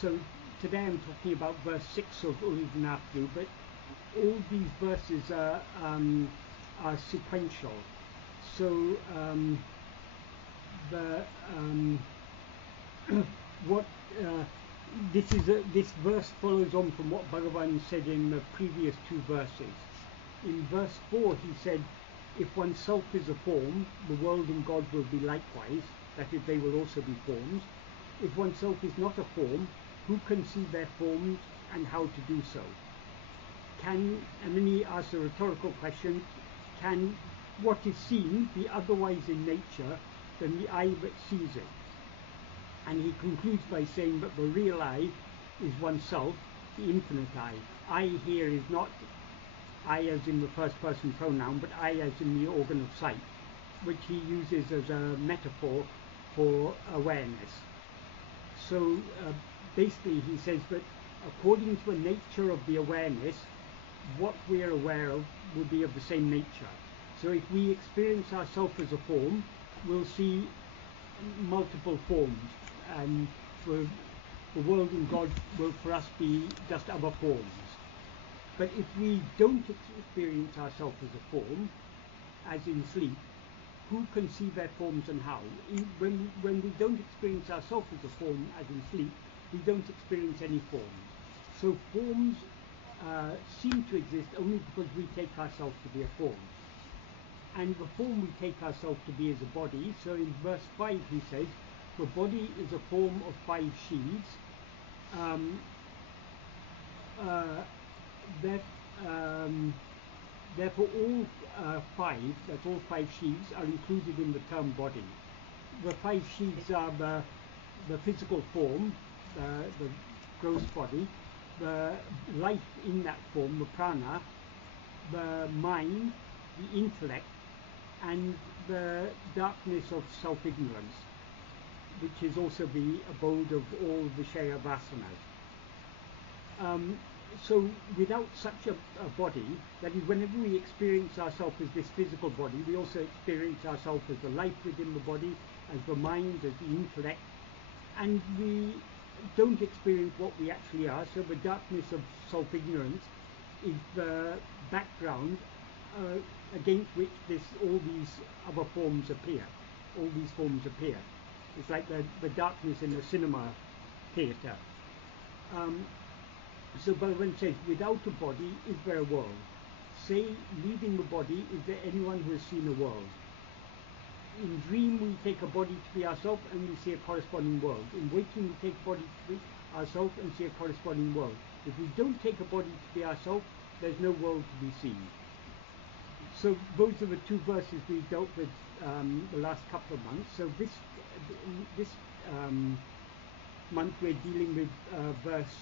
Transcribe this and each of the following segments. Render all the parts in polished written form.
So today I'm talking about verse 6 of Uڵḷadu Nāṛpadu, but all these verses are sequential. So this verse follows on from what Bhagavan said in the previous two verses. In verse 4 he said, if oneself is a form, the world and God will be likewise, that is, they will also be forms. If oneself is not a form, who can see their forms and how to do so? And then he asks a rhetorical question, can what is seen be otherwise in nature than the eye that sees it? And he concludes by saying that the real I is oneself, the infinite I. I here is not I as in the first person pronoun, but I as in the organ of sight, which he uses as a metaphor for awareness. So basically he says that according to the nature of the awareness, what we are aware of will be of the same nature. So if we experience ourselves as a form, we'll see multiple forms, and the world and God will for us be just other forms. But if we don't experience ourselves as a form, as in sleep, who can see their forms and how? When we don't experience ourselves as a form, as in sleep, we don't experience any forms. So forms seem to exist only because we take ourselves to be a form. And the form we take ourselves to be is a body. So in verse 5 he says, the body is a form of 5 sheaths. Therefore all 5, that's all 5 sheaths, are included in the term body. The 5 sheaths are the physical form, the gross body, the life in that form, the prana, the mind, the intellect, and the darkness of self-ignorance, which is also the abode of all Vishaya vasanas. So without such a body, that is, whenever we experience ourselves as this physical body, we also experience ourselves as the life within the body, as the mind, as the intellect, and we don't experience what we actually are. So the darkness of self-ignorance is the background against which all these other forms appear. All these forms appear. It's like the darkness in the cinema theatre. So Bhagavan says, without a body, is there a world? Say, leaving the body, is there anyone who has seen a world? In dream we take a body to be ourselves and we see a corresponding world. In waking we take a body to be ourselves and see a corresponding world. If we don't take a body to be ourselves, there's no world to be seen. So those are the two verses we dealt with the last couple of months. So this month we're dealing with verse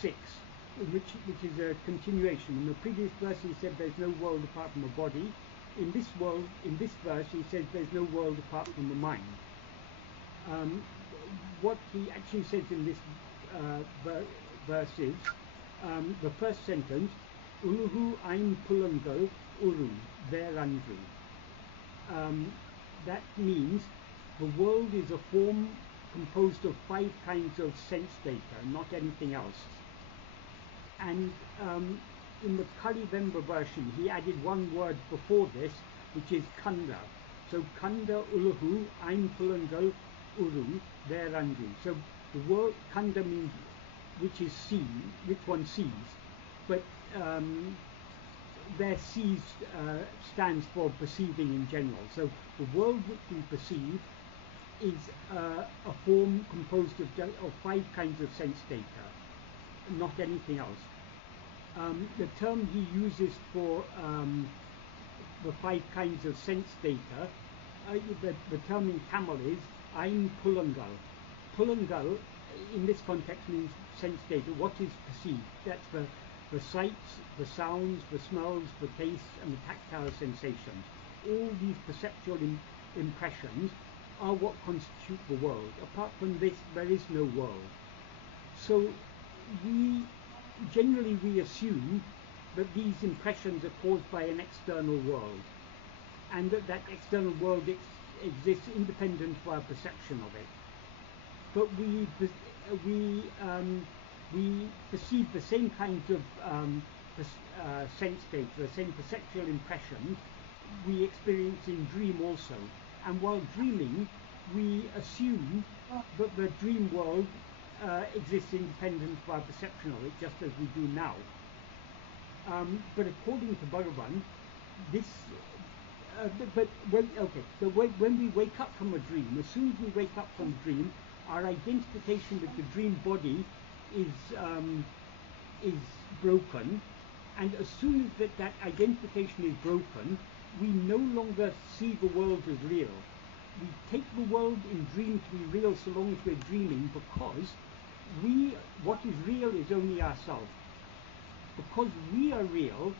6, which is a continuation. In the previous verse he said there's no world apart from the body. In this verse he says there's no world apart from the mind. What he actually says in this verse is, the first sentence, ulahaim pulaṉgaḻ ḻuruvēṟaṉ. That means the world is a form composed of 5 kinds of sense data, not anything else. And in the Kalivemba version, he added one word before this, which is kuṇḍō. So kuṇḍō ulahaim pulaṉgaḻ ḻuruvēṟaṉ. So the word kuṇḍō means which is seen, which one sees, but there sees stands for perceiving in general. So the world which we perceive is a form composed of 5 kinds of sense data, not anything else. The term he uses for the 5 kinds of sense data, the term in Tamil is aim pulaṇgaḻ. Pulaṇgaḻ in this context means sense data, what is perceived. That's the sights, the sounds, the smells, the tastes, and the tactile sensations. All these perceptual impressions are what constitute the world. Apart from this, there is no world. So we assume that these impressions are caused by an external world, and that external world exists independent of our perception of it. but we perceive the same kinds of sense states, the same perceptual impressions we experience in dream also. And while dreaming, we assume that the dream world exists independent of our perception of it, just as we do now. But according to Bhagavan, this when we wake up from a dream, as soon as we wake up from a dream, our identification with the dream body is broken, and as soon as that identification is broken, we no longer see the world as real. We take the world in dream to be real so long as we're dreaming, because what is real is only ourselves. Because we are real,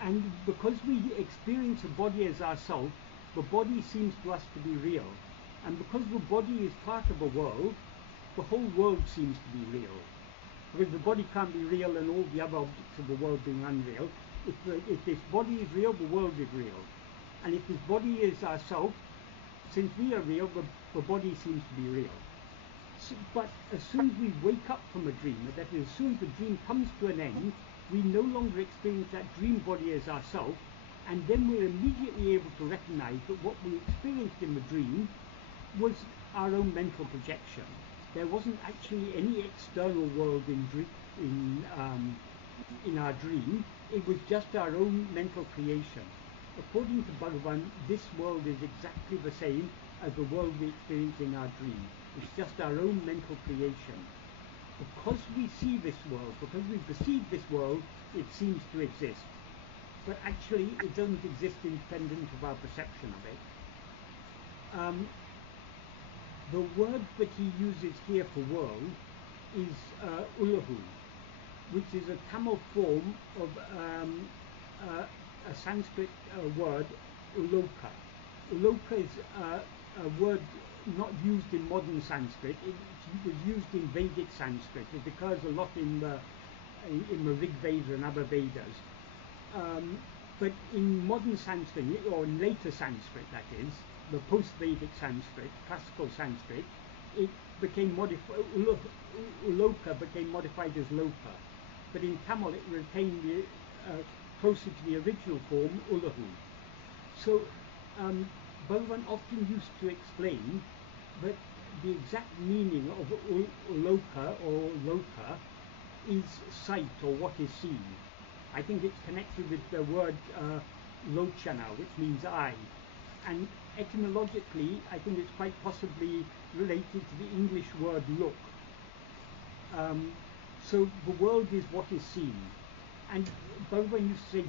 and because we experience a body as ourself, the body seems to us to be real. And because the body is part of a world, the whole world seems to be real. Because the body can't be real and all the other objects of the world being unreal. If this body is real, the world is real. And if this body is ourself, since we are real, the body seems to be real. But as soon as we wake up from a dream, that is, as soon as the dream comes to an end, we no longer experience that dream body as ourself, and then we're immediately able to recognize that what we experienced in the dream was our own mental projection. There wasn't actually any external world in our dream. It was just our own mental creation. According to Bhagavan, this world is exactly the same as the world we experience in our dream. It's just our own mental creation. Because we see this world, because we perceive this world, it seems to exist. But actually, it doesn't exist independent of our perception of it. The word that he uses here for world is ulahu, which is a Tamil form of a Sanskrit word, uloka. Uloka is a word not used in modern Sanskrit. It was used in Vedic Sanskrit. It occurs a lot in the Rig Veda and other Vedas. But in modern Sanskrit, or in later Sanskrit, that is, the post-Vedic Sanskrit, classical Sanskrit, it became modified. Uloka became modified as loka. But in Tamil, it retained closer to the original form, ulahu. So Bhagavan often used to explain that the exact meaning of uloka or loka is sight, or what is seen. I think it's connected with the word lochana, which means eye. And etymologically, I think it's quite possibly related to the English word look. So the world is what is seen. And Bhagavan used to say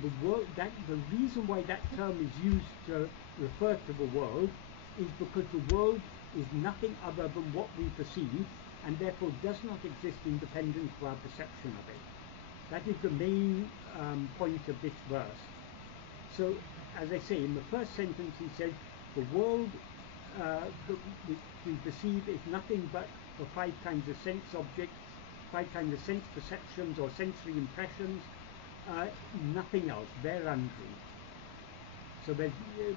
the reason why that term is used to refer to the world is because the world is nothing other than what we perceive, and therefore does not exist independent of our perception of it. That is the main point of this verse. So, as I say, in the first sentence he said, the world which we perceive is nothing but the 5 kinds of sense objects, 5 kinds of sense perceptions or sensory impressions, nothing else, vēṟaṉ. So there's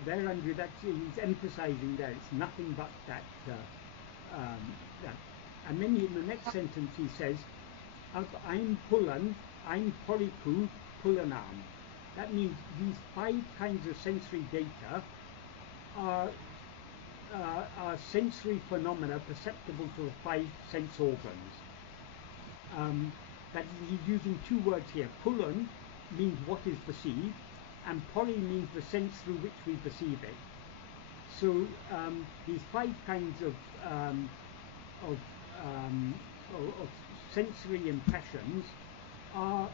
vēṟaṉ, that's he's emphasizing there, it's nothing but that. And then in the next sentence he says, I'm pulaṉ, I'm poṟikku, pulaṉaim. That means these 5 kinds of sensory data are sensory phenomena perceptible to the 5 sense organs. That he's using 2 words here. Pulaṉ means what is perceived, and poṟi means the sense through which we perceive it. So these 5 kinds of sensory impressions are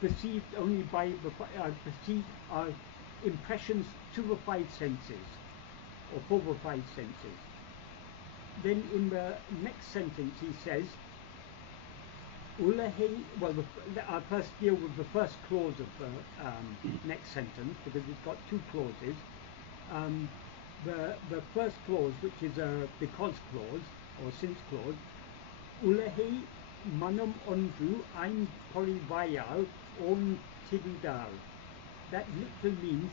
perceived only by are impressions to the 5 senses, or for the 5 senses. Then in the next sentence he says, ulahai, well, I'll first deal with the first clause of the next sentence, because it's got 2 clauses. The first clause, which is a because clause, or since clause, ulahai maṉam oṉṭṛu aim poṟi-vāyāl ōrndiḍudalāl. That literally means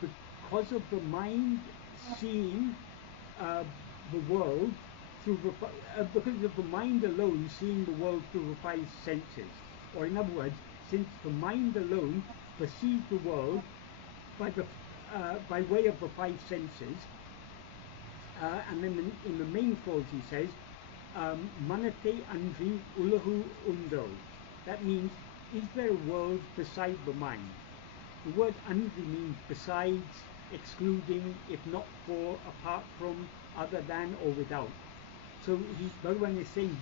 because of the mind seeing the world through because of the mind alone seeing the world through the five senses. Or in other words, since the mind alone perceives the world by way of the five senses, and then in the main clause he says, maṉattai, aṉṭṛi, ulahu, uṇḍō. That means, is there a world beside the mind? The word aṉṭṛi means besides, excluding, if not for, apart from, other than, or without. So Bhagavan is saying,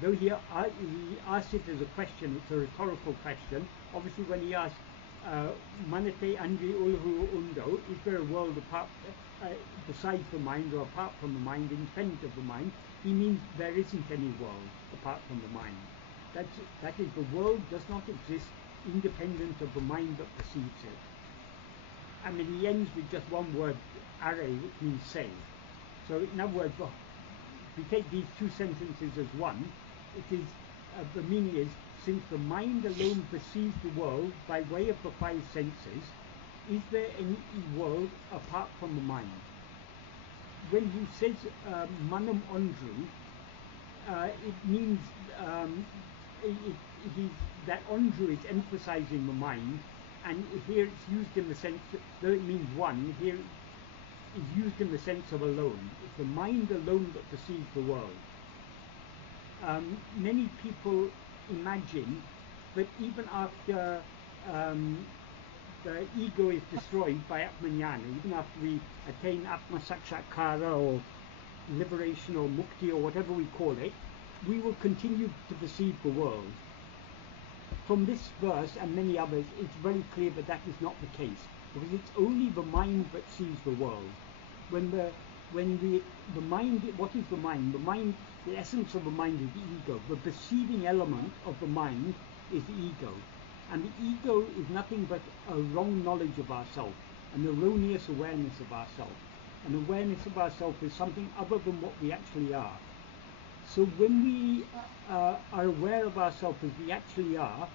though he asks it as a question, it's a rhetorical question. Obviously when he asks, maṉattai, aṉṭṛi, ulahu, uṇḍō, is there a world apart, besides the mind or apart from the mind, independent of the mind, he means there isn't any world apart from the mind. That is, the world does not exist independent of the mind that perceives it. And then he ends with just one word, are, which means say. So in other words, if we take these two sentences as one, it is, the meaning is, since the mind alone perceives the world by way of the five senses, is there any world apart from the mind? When he says maṉam oṉṭṛu, it means that oṉṭṛu is emphasizing the mind, and here it's used in the sense, though it means one, here it's used in the sense of alone. It's the mind alone that perceives the world. Many people imagine that even after the ego is destroyed by atmañāna, even after we attain atma sakshatkara or liberation or mukti or whatever we call it, we will continue to perceive the world. From this verse and many others, it's very clear that that is not the case, because it's only the mind that sees the world. When the mind, what is the mind? The mind, the essence of the mind is the ego. The perceiving element of the mind is the ego. And the ego is nothing but a wrong knowledge of ourselves, an erroneous awareness of ourselves. An awareness of ourselves is something other than what we actually are. So when we are aware of ourselves as we actually are,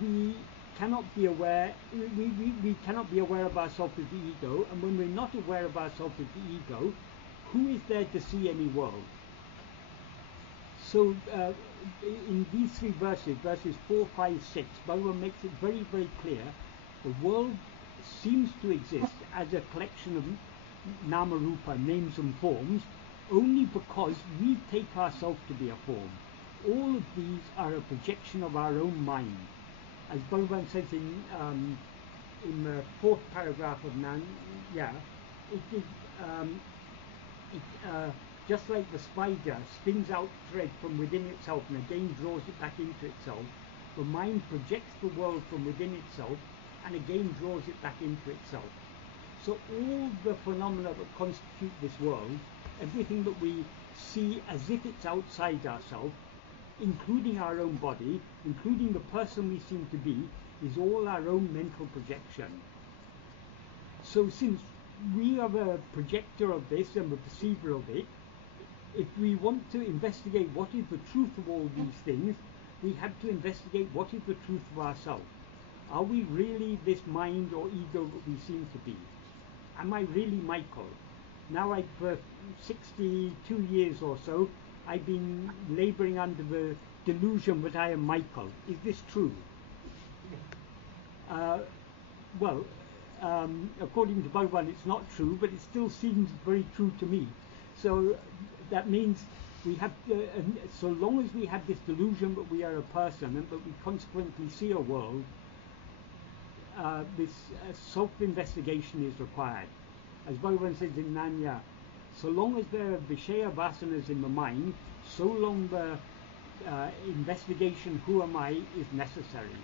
we cannot be aware, we cannot be aware of ourselves as the ego, and when we're not aware of ourselves as the ego, who is there to see any world? So in these three verses, verses 4, 5, 6, Bhagavan makes it very, very clear the world seems to exist as a collection of nama-rupa, names and forms, only because we take ourselves to be a form. All of these are a projection of our own mind. As Bhagavan says in the fourth paragraph of it is just like the spider spins out thread from within itself and again draws it back into itself, the mind projects the world from within itself and again draws it back into itself. So all the phenomena that constitute this world, everything that we see as if it's outside ourselves, including our own body, including the person we seem to be, is all our own mental projection. So since we are the projector of this and the perceiver of it, if we want to investigate what is the truth of all these things, we have to investigate what is the truth of ourselves. Are we really this mind or ego that we seem to be? Am I really Michael? Now, for 62 years or so, I've been laboring under the delusion that I am Michael. Is this true? According to Bhagavan, it's not true, but it still seems very true to me. So that means we have, so long as we have this delusion that we are a person and that we consequently see a world, this self-investigation is required. As Bhagavan says in Nanya, so long as there are Vishaya vasanas in the mind, so long the investigation, who am I, is necessary.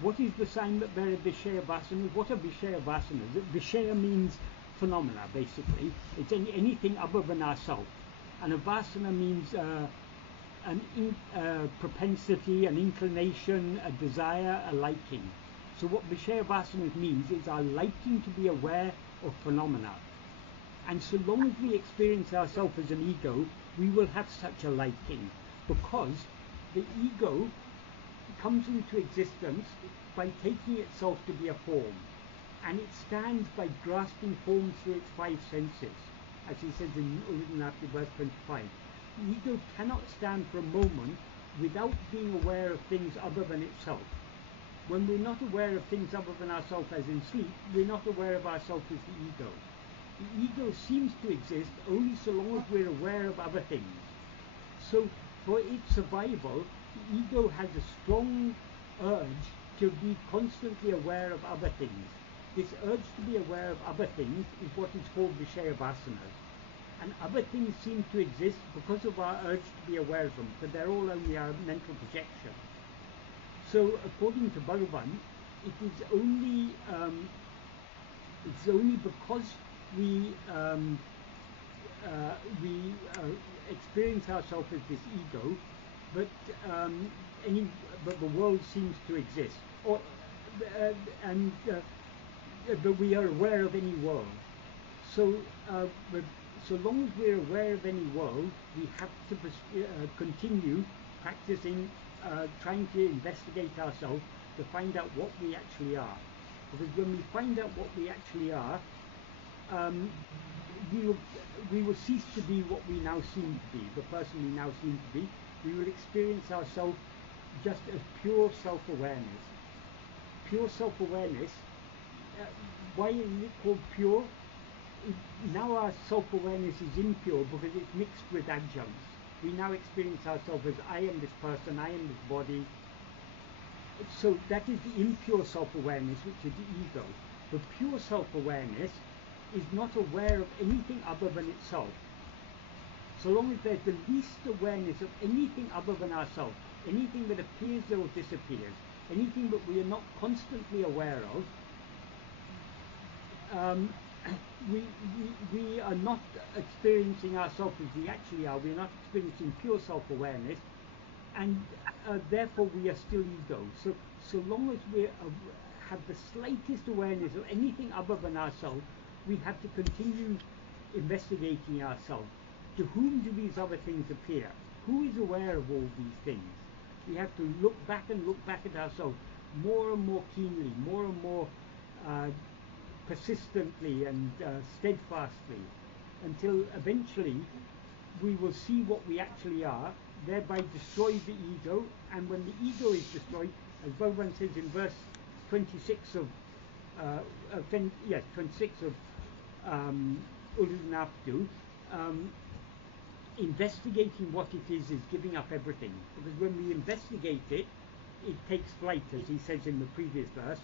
What is the sign that there are Vishaya vasanas? What are Vishaya vasanas? Vishaya means phenomena, basically. It's anything other than ourself. And a vasana means a propensity, an inclination, a desire, a liking. So what Vishaya vasanas means is our liking to be aware of phenomena. And so long as we experience ourselves as an ego, we will have such a liking, because the ego comes into existence by taking itself to be a form. and it stands by grasping forms through its five senses, as he says in ουλļadu Nāṛpadu verse 25. The ego cannot stand for a moment without being aware of things other than itself. When we're not aware of things other than ourselves, as in sleep, we're not aware of ourselves as the ego. The ego seems to exist only so long as we're aware of other things. So for its survival, the ego has a strong urge to be constantly aware of other things. This urge to be aware of other things is what is called Vishaya Vasanas. And other things seem to exist because of our urge to be aware of them, but they're all only our mental projection. So according to Bhagavan, it is only because we experience ourselves as this ego, but the world seems to exist, but we are aware of any world. So so long as we're aware of any world, we have to continue practicing, trying to investigate ourselves to find out what we actually are. Because when we find out what we actually are, we will cease to be what we now seem to be, the person we now seem to be. We will experience ourselves just as pure self-awareness. Pure self-awareness, why is it called pure? Now our self-awareness is impure because it's mixed with adjuncts. We now experience ourselves as I am this person, I am this body. So that is the impure self-awareness, which is the ego. The pure self-awareness is not aware of anything other than itself. So long as there's the least awareness of anything other than ourselves, anything that appears or disappears, anything that we are not constantly aware of, we are not experiencing ourselves as we actually are. We are not experiencing pure self-awareness, and therefore we are still ego. So long as we have the slightest awareness of anything other than ourselves, we have to continue investigating ourselves. To whom do these other things appear? Who is aware of all these things? We have to look back at ourselves more and more keenly, more and more persistently and steadfastly, until eventually we will see what we actually are, thereby destroy the ego. And when the ego is destroyed, as Bhagavan says in verse 26 of ουλļadu Nāṛpadu, investigating what it is giving up everything. Because when we investigate it, it takes flight, as he says in the previous verse.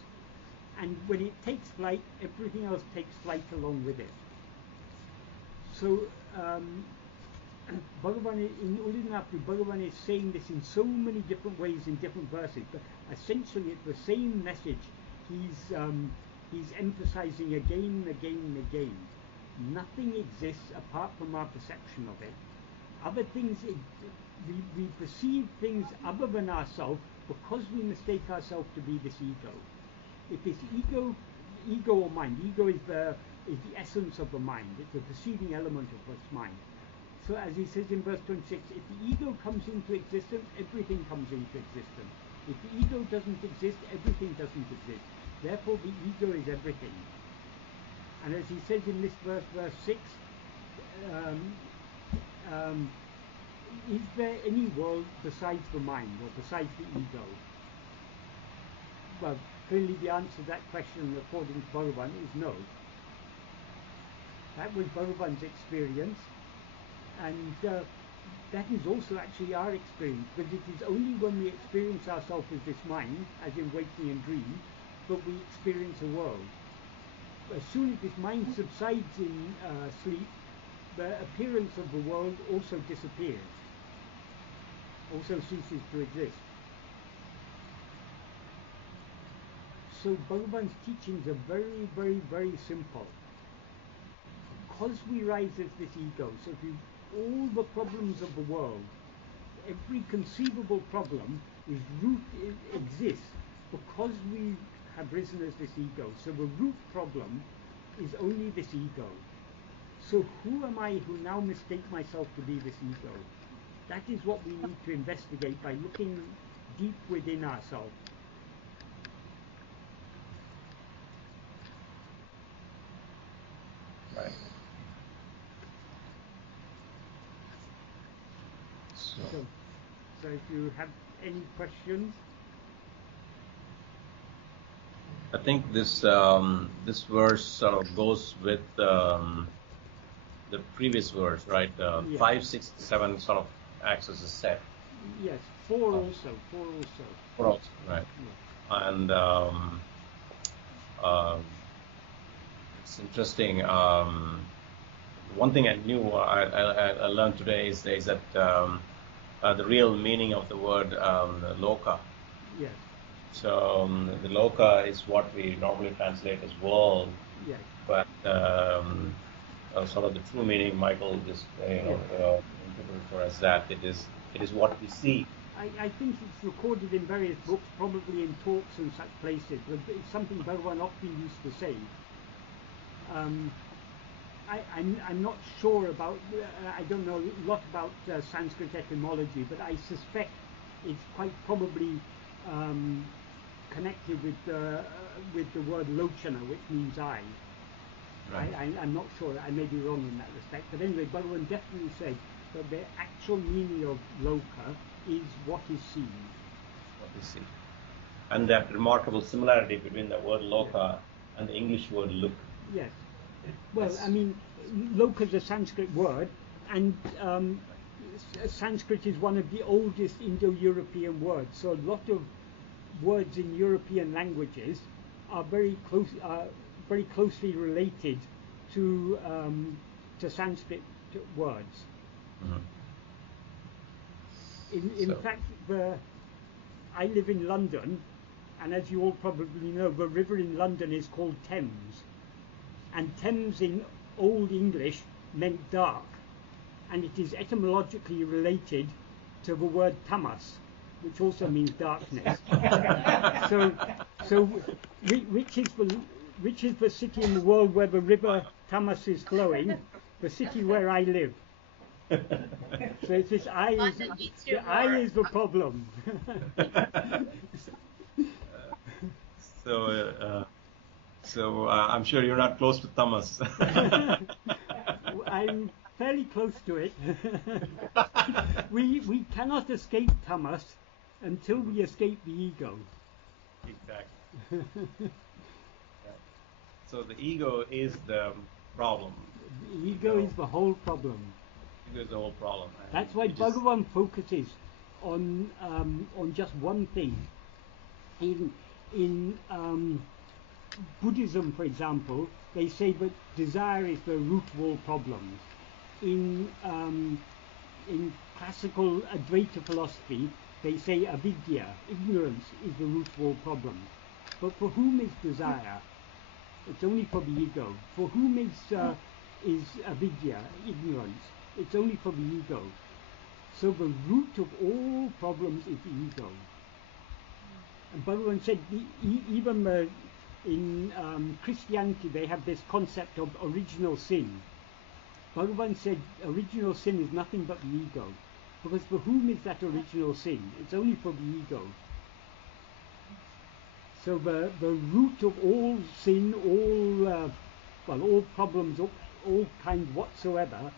And when it takes flight, everything else takes flight along with it. So Bhagavan, in ουλļadu Nāṛpadu, Bhagavan is saying this in so many different ways in different verses, but essentially it's the same message he's emphasizing again and again and again. Nothing exists apart from our perception of it. Other things, we perceive things other than ourselves because we mistake ourselves to be this ego. If this ego or mind, ego is the essence of the mind, it's the perceiving element of this mind. So as he says in verse 26, if the ego comes into existence, everything comes into existence. If the ego doesn't exist, everything doesn't exist. Therefore the ego is everything. And as he says in this verse 6, is there any world besides the mind or besides the ego? Well, clearly the answer to that question according to Bhagavan is no. That was Bhagavan's experience, and that is also actually our experience, because it is only when we experience ourselves as this mind, as in waking and dream, that we experience a world. As soon as this mind subsides in sleep, the appearance of the world also disappears, also ceases to exist. So Bhagavan's teachings are very, very, very simple. Because we rise as this ego, so all the problems of the world, every conceivable problem exists because we have risen as this ego. So the root problem is only this ego. So who am I who now mistake myself to be this ego? That is what we need to investigate by looking deep within ourselves. So if you have any questions. I think this this verse sort of goes with the previous verse, right? Yeah. 5, 6, 7 sort of acts as a set. Yes, 4 also. 4 also. 4 also, right? Yeah. And it's interesting. One thing I knew, I learned today is that the real meaning of the word loka. Yes. So the loka is what we normally translate as world, Yes. but sort of the true meaning, Michael just interpreted for us that it is what we see. I think it's recorded in various books, probably in talks and such places. But it's something Bhagavan often used to say. I'm not sure about. I don't know a lot about Sanskrit etymology, but I suspect it's quite probably connected with the word lochana, which means eye. Right. I'm not sure. I may be wrong in that respect. But anyway, Bhagavan definitely said that the actual meaning of loka is what is seen. What we see. And that remarkable similarity between the word loka and the English word look. Yes. Well, I mean, loka is a Sanskrit word, and Sanskrit is one of the oldest Indo-European words. So a lot of words in European languages are very closely related to Sanskrit words. Mm-hmm. In fact, I live in London, and as you all probably know, the river in London is called Thames. And Thames in Old English meant dark, and it is etymologically related to the word tamas, which also means darkness. so which is the city in the world where the river Tamas is flowing? The city where I live. So it's this eye is the problem. So I'm sure you're not close to Tamas. I'm fairly close to it. We cannot escape Tamas until we escape the ego. Exactly. So the ego is the problem. The ego is the whole problem. Ego is the whole problem. That's why Bhagavan focuses on just one thing. In Buddhism, for example, they say that desire is the root of all problems. In classical Advaita philosophy, they say avidya, ignorance, is the root of all problems. But for whom is desire? It's only for the ego. For whom is avidya, ignorance? It's only for the ego. So the root of all problems is the ego. And Bhagavan said, even in Christianity, they have this concept of original sin. Bhagavan said original sin is nothing but the ego. Because for whom is that original sin? It's only for the ego. So the root of all sin, all problems, all kinds whatsoever,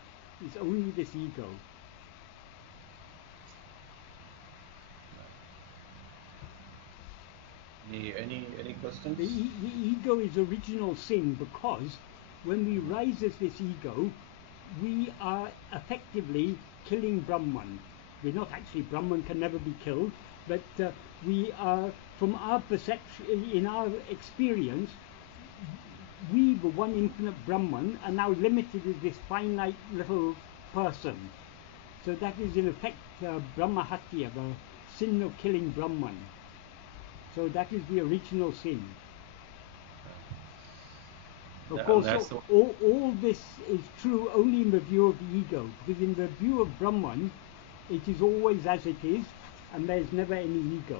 is only this ego. Any questions? The ego is original sin because when we rise as this ego, we are effectively killing Brahman. We're not actually, Brahman can never be killed, but we are, from our perception, in our experience, we, the one infinite Brahman, are now limited as this finite little person. So that is in effect Brahmahatya, the sin of killing Brahman. So that is the original sin. Of course, all this is true only in the view of the ego, because in the view of Brahman, it is always as it is, and there is never any ego.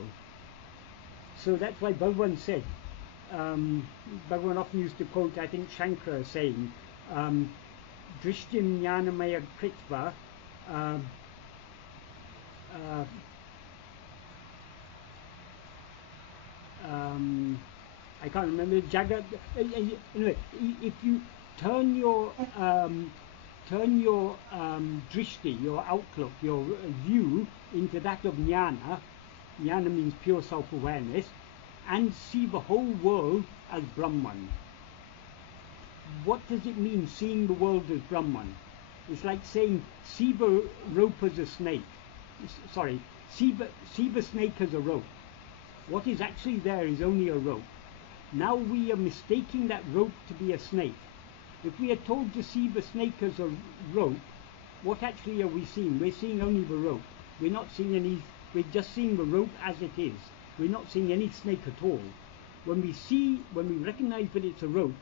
So that's why Bhagavan said, Bhagavan often used to quote, I think, Shankara saying, Drishtim jnanamaya kritva I can't remember, Jagat, anyway, if you turn your turn your drishti, your outlook, your view into that of jnana. Jnana means pure self-awareness, and see the whole world as Brahman. What does it mean, seeing the world as Brahman? It's like saying, see the rope as a snake. Sorry, see the snake as a rope. What is actually there is only a rope. Now we are mistaking that rope to be a snake. If we are told to see the snake as a rope, what actually are we seeing? We're seeing only the rope. We're not seeing any, we're just seeing the rope as it is. We're not seeing any snake at all. When we recognize that it's a rope,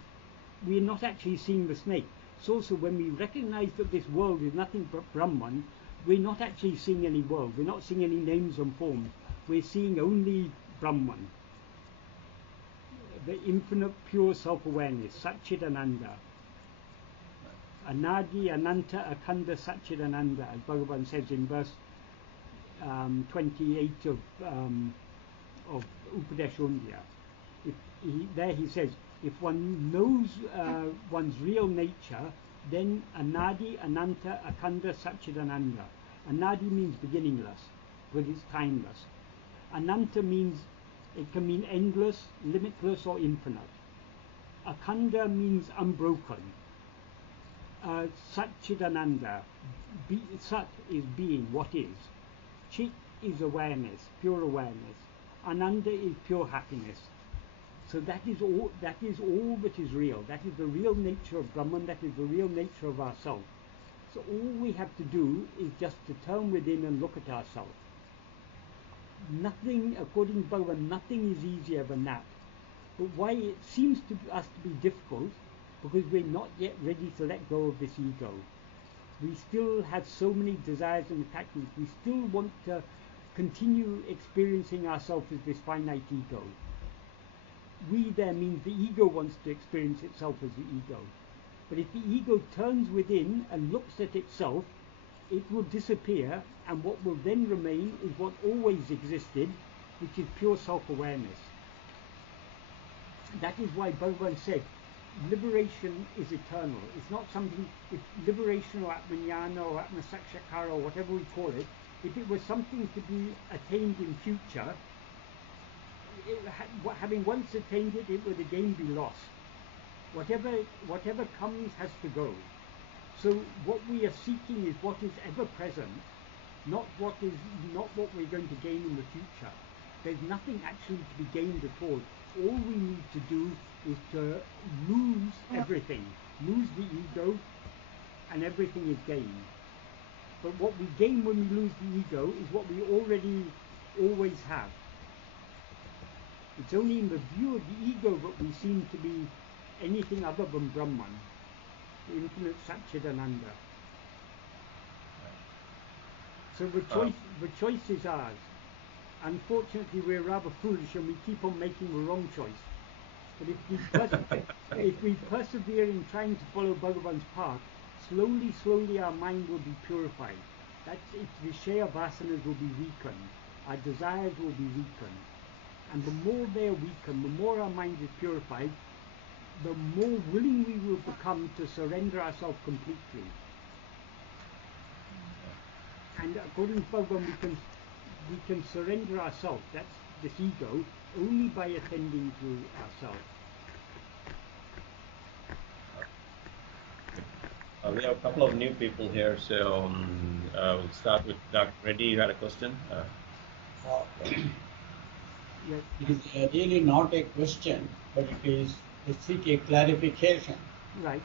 we're not actually seeing the snake. So also when we recognize that this world is nothing but Brahman, we're not actually seeing any world. We're not seeing any names and forms. We're seeing only Brahman. The infinite pure self-awareness, Satchidananda. Anadi, Ananta, Akhanda, Satchidananda, as Bhagavan says in verse 28 of Upadeshandya. There he says, if one knows one's real nature, then Anadi, Ananta, Akhanda, Satchidananda. Anadi means beginningless, but it's timeless. Ananta means, it can mean endless, limitless, or infinite. Akhanda means unbroken. Satchidananda, Sat is being, what is. Chit is awareness, pure awareness. Ananda is pure happiness. So that is all that is real. That is the real nature of Brahman, that is the real nature of ourself. So all we have to do is just to turn within and look at ourselves. Nothing, according to Bhagavan, nothing is easier than that. But why it seems to us to be difficult, because we're not yet ready to let go of this ego. We still have so many desires and attachments. We still want to continue experiencing ourselves as this finite ego. We there means the ego wants to experience itself as the ego. But if the ego turns within and looks at itself, it will disappear, and what will then remain is what always existed, which is pure self-awareness. That is why Bhagavan said, liberation is eternal. It's not something, if liberation or atmajnana or atmasakshakara or whatever we call it, if it was something to be attained in future, having once attained it, it would again be lost. Whatever comes has to go. So what we are seeking is what is ever present, not what we're going to gain in the future. There's nothing actually to be gained at all. All we need to do is to lose everything, lose the ego, and everything is gained. But what we gain when we lose the ego is what we already always have. It's only in the view of the ego that we seem to be anything other than Brahman, the infinite Satchidananda. So the choice is ours. Unfortunately, we're rather foolish and we keep on making the wrong choice. But if we persevere in trying to follow Bhagavan's path, slowly our mind will be purified. That's it. Vishaya vasanas will be weakened. Our desires will be weakened. And the more they are weakened, the more our mind is purified, the more willing we will become to surrender ourselves completely. And according to Bhagavan, we can surrender ourselves, that's this ego, only by attending to ourselves. We have a couple of new people here, so we'll start with Dr. Reddy. You had a question? Yes. It is really not a question, but it is to seek a clarification. Right.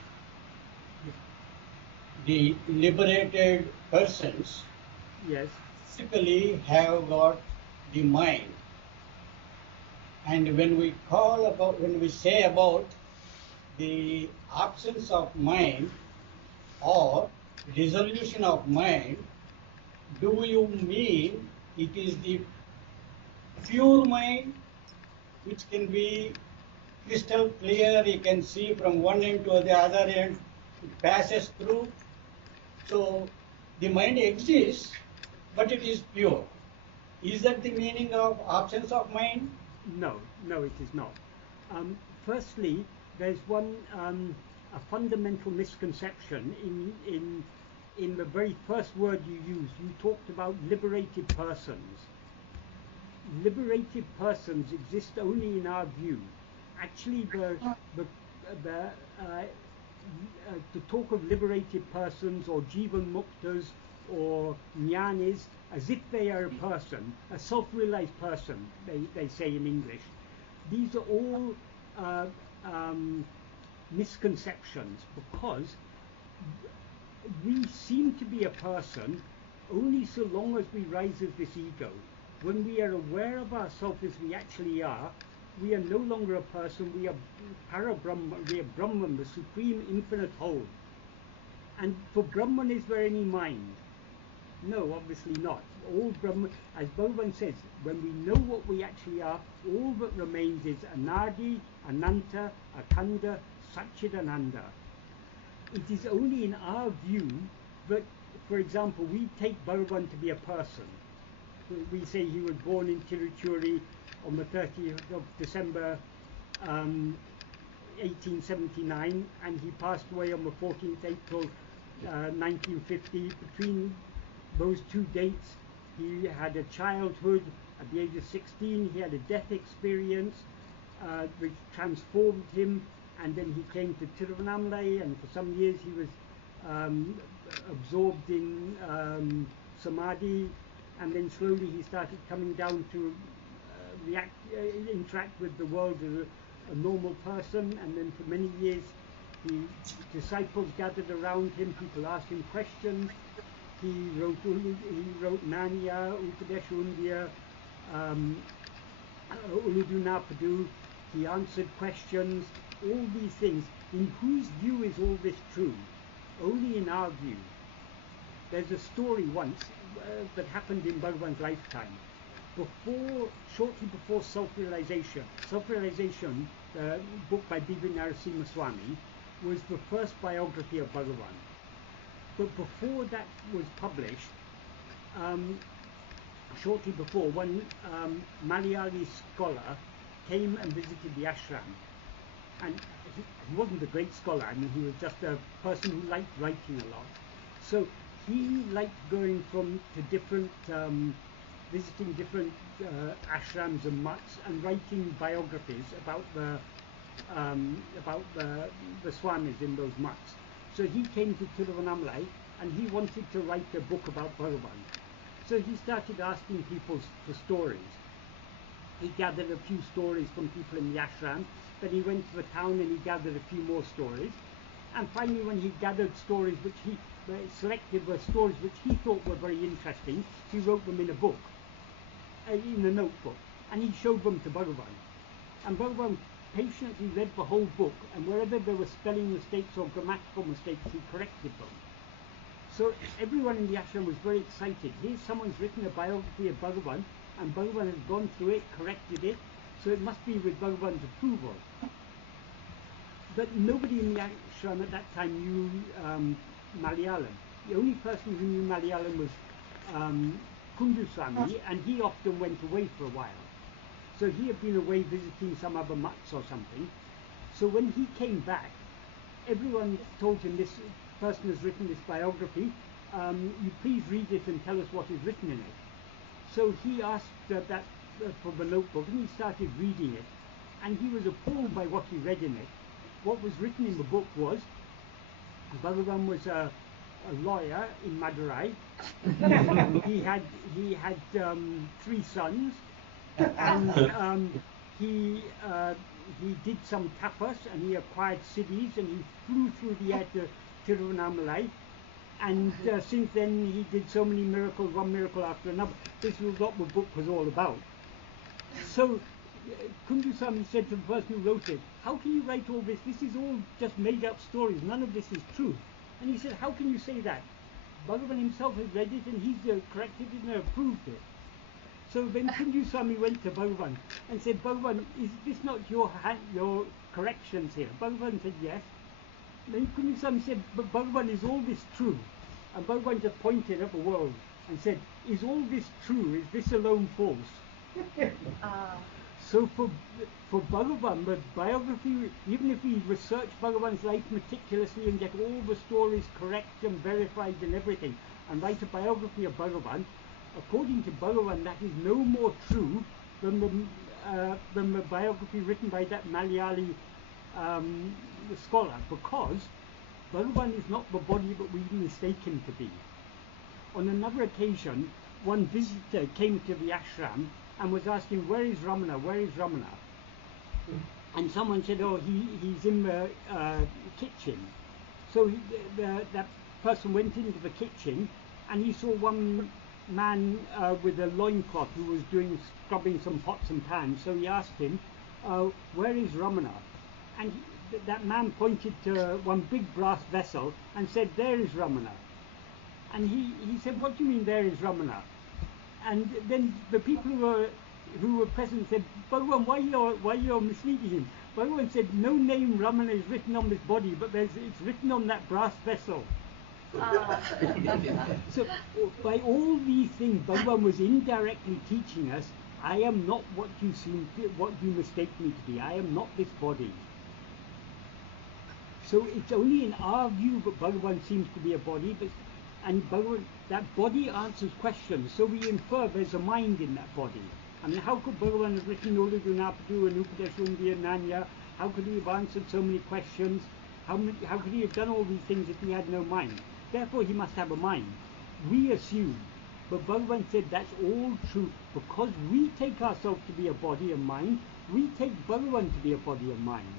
The liberated persons Yes. physically have got the mind, and when we say about the absence of mind or dissolution of mind, do you mean it is the pure mind which can be crystal clear, you can see from one end to the other end, it passes through? So the mind exists, but it is pure. Is that the meaning of absence of mind? No, it is not. Firstly, there's one a fundamental misconception in the very first word you used. You talked about liberated persons. Liberated persons exist only in our view. Actually, to talk of liberated persons or jivan muktas or jnanis as if they are a person, a self-realized person, they say in English. These are all misconceptions, because we seem to be a person only so long as we rise as this ego. When we are aware of ourselves as we actually are, we are no longer a person, we are Parabrahman, we are Brahman, the supreme infinite whole. And for Brahman, is there any mind? No, obviously not. All Brahman, as Bhagavan says, when we know what we actually are, all that remains is Anadi, Ananta, Akhanda, Satchidananda. It is only in our view that, for example, we take Bhagavan to be a person. We say he was born in Tiruchuri on the 30th of December 1879, and he passed away on the 14th April 1950. Between those two dates, he had a childhood. At the age of 16, he had a death experience which transformed him, and then he came to Tiruvannāmalai, and for some years he was absorbed in samadhi, and then slowly he started coming down to interact with the world as a normal person. And then for many years the disciples gathered around him, people asked him questions. He wrote Nāņa, Upadesh Undya, Uڵḷadu Nāṛpadu. He answered questions, all these things. In whose view is all this true? Only in our view. There's a story once that happened in Bhagavan's lifetime. Shortly before Self-Realization, book by B.V. Narasimha Swami, was the first biography of Bhagavan. But before that was published, shortly before, one Malayali scholar came and visited the ashram. And he wasn't a great scholar, I mean, he was just a person who liked writing a lot. So he liked going to different, visiting different ashrams and mutts and writing biographies about the swamis in those mutts. So he came to Tiruvannāmalai and he wanted to write a book about Bhagavan. So he started asking people for stories. He gathered a few stories from people in the ashram. Then he went to the town and he gathered a few more stories. And finally, when he gathered stories which he selected the stories which he thought were very interesting, he wrote them in a book, in a notebook, and he showed them to Bhagavan. And Bhagavan patiently read the whole book, and wherever there were spelling mistakes or grammatical mistakes, he corrected them. So everyone in the ashram was very excited. Here's someone's written a biography of Bhagavan, and Bhagavan has gone through it, corrected it, so it must be with Bhagavan's approval. But nobody in the ashram at that time knew Malayalam. The only person who knew Malayalam was Kundu Swami, and he often went away for a while. So he had been away visiting some other mutts or something. So when he came back, everyone told him, this person has written this biography, you please read it and tell us what is written in it. So he asked that for the notebook, and he started reading it, and he was appalled by what he read in it. What was written in the book was, Bhagavan was a lawyer in Madurai. he had 3 sons, and he did some tapas, and he acquired cities, and he flew through the air to Tiruvannāmalai. And since then he did so many miracles, one miracle after another. This was what the book was all about. So Kundu Swami said to the person who wrote it, how can you write all this? This is all just made up stories. None of this is true. And he said, how can you say that? Bhagavan himself has read it and he's corrected it and approved it. So then Kundu Swami went to Bhagavan and said, Bhagavan, is this not your corrections here? Bhagavan said, yes. Then Kundu Swami said, but Bhagavan, is all this true? And Bhagavan just pointed at the world and said, is all this true? Is this alone false? So for Bhagavan, the biography, even if we research Bhagavan's life meticulously and get all the stories correct and verified and everything, and write a biography of Bhagavan, according to Bhagavan, that is no more true than the biography written by that Malayali scholar, because Bhagavan is not the body that we mistake him to be. On another occasion, one visitor came to the ashram and was asking, where is Ramana, where is Ramana? And someone said, oh, he's in the kitchen. So that person went into the kitchen and he saw one man with a loincloth who was scrubbing some pots and pans. So he asked him, where is Ramana? And that man pointed to one big brass vessel and said, there is Ramana. And he said, what do you mean there is Ramana? And then the people who were present said, Bhagavan, why you're misleading him? Bhagavan said, no name Ramana is written on this body, but it's written on that brass vessel. So by all these things, Bhagavan was indirectly teaching us, I am not what you mistake me to be. I am not this body. So it's only in our view that Bhagavan seems to be a body, and Bhagavan, that body answers questions, so we infer there's a mind in that body. I mean, how could Bhagavan have written Uڵḷadu Nāṛpadu and Upadeshundya Nanya? How could he have answered so many questions? How could he have done all these things if he had no mind? Therefore he must have a mind. We assume, but Bhagavan said that's all true. Because we take ourselves to be a body and mind, we take Bhagavan to be a body and mind.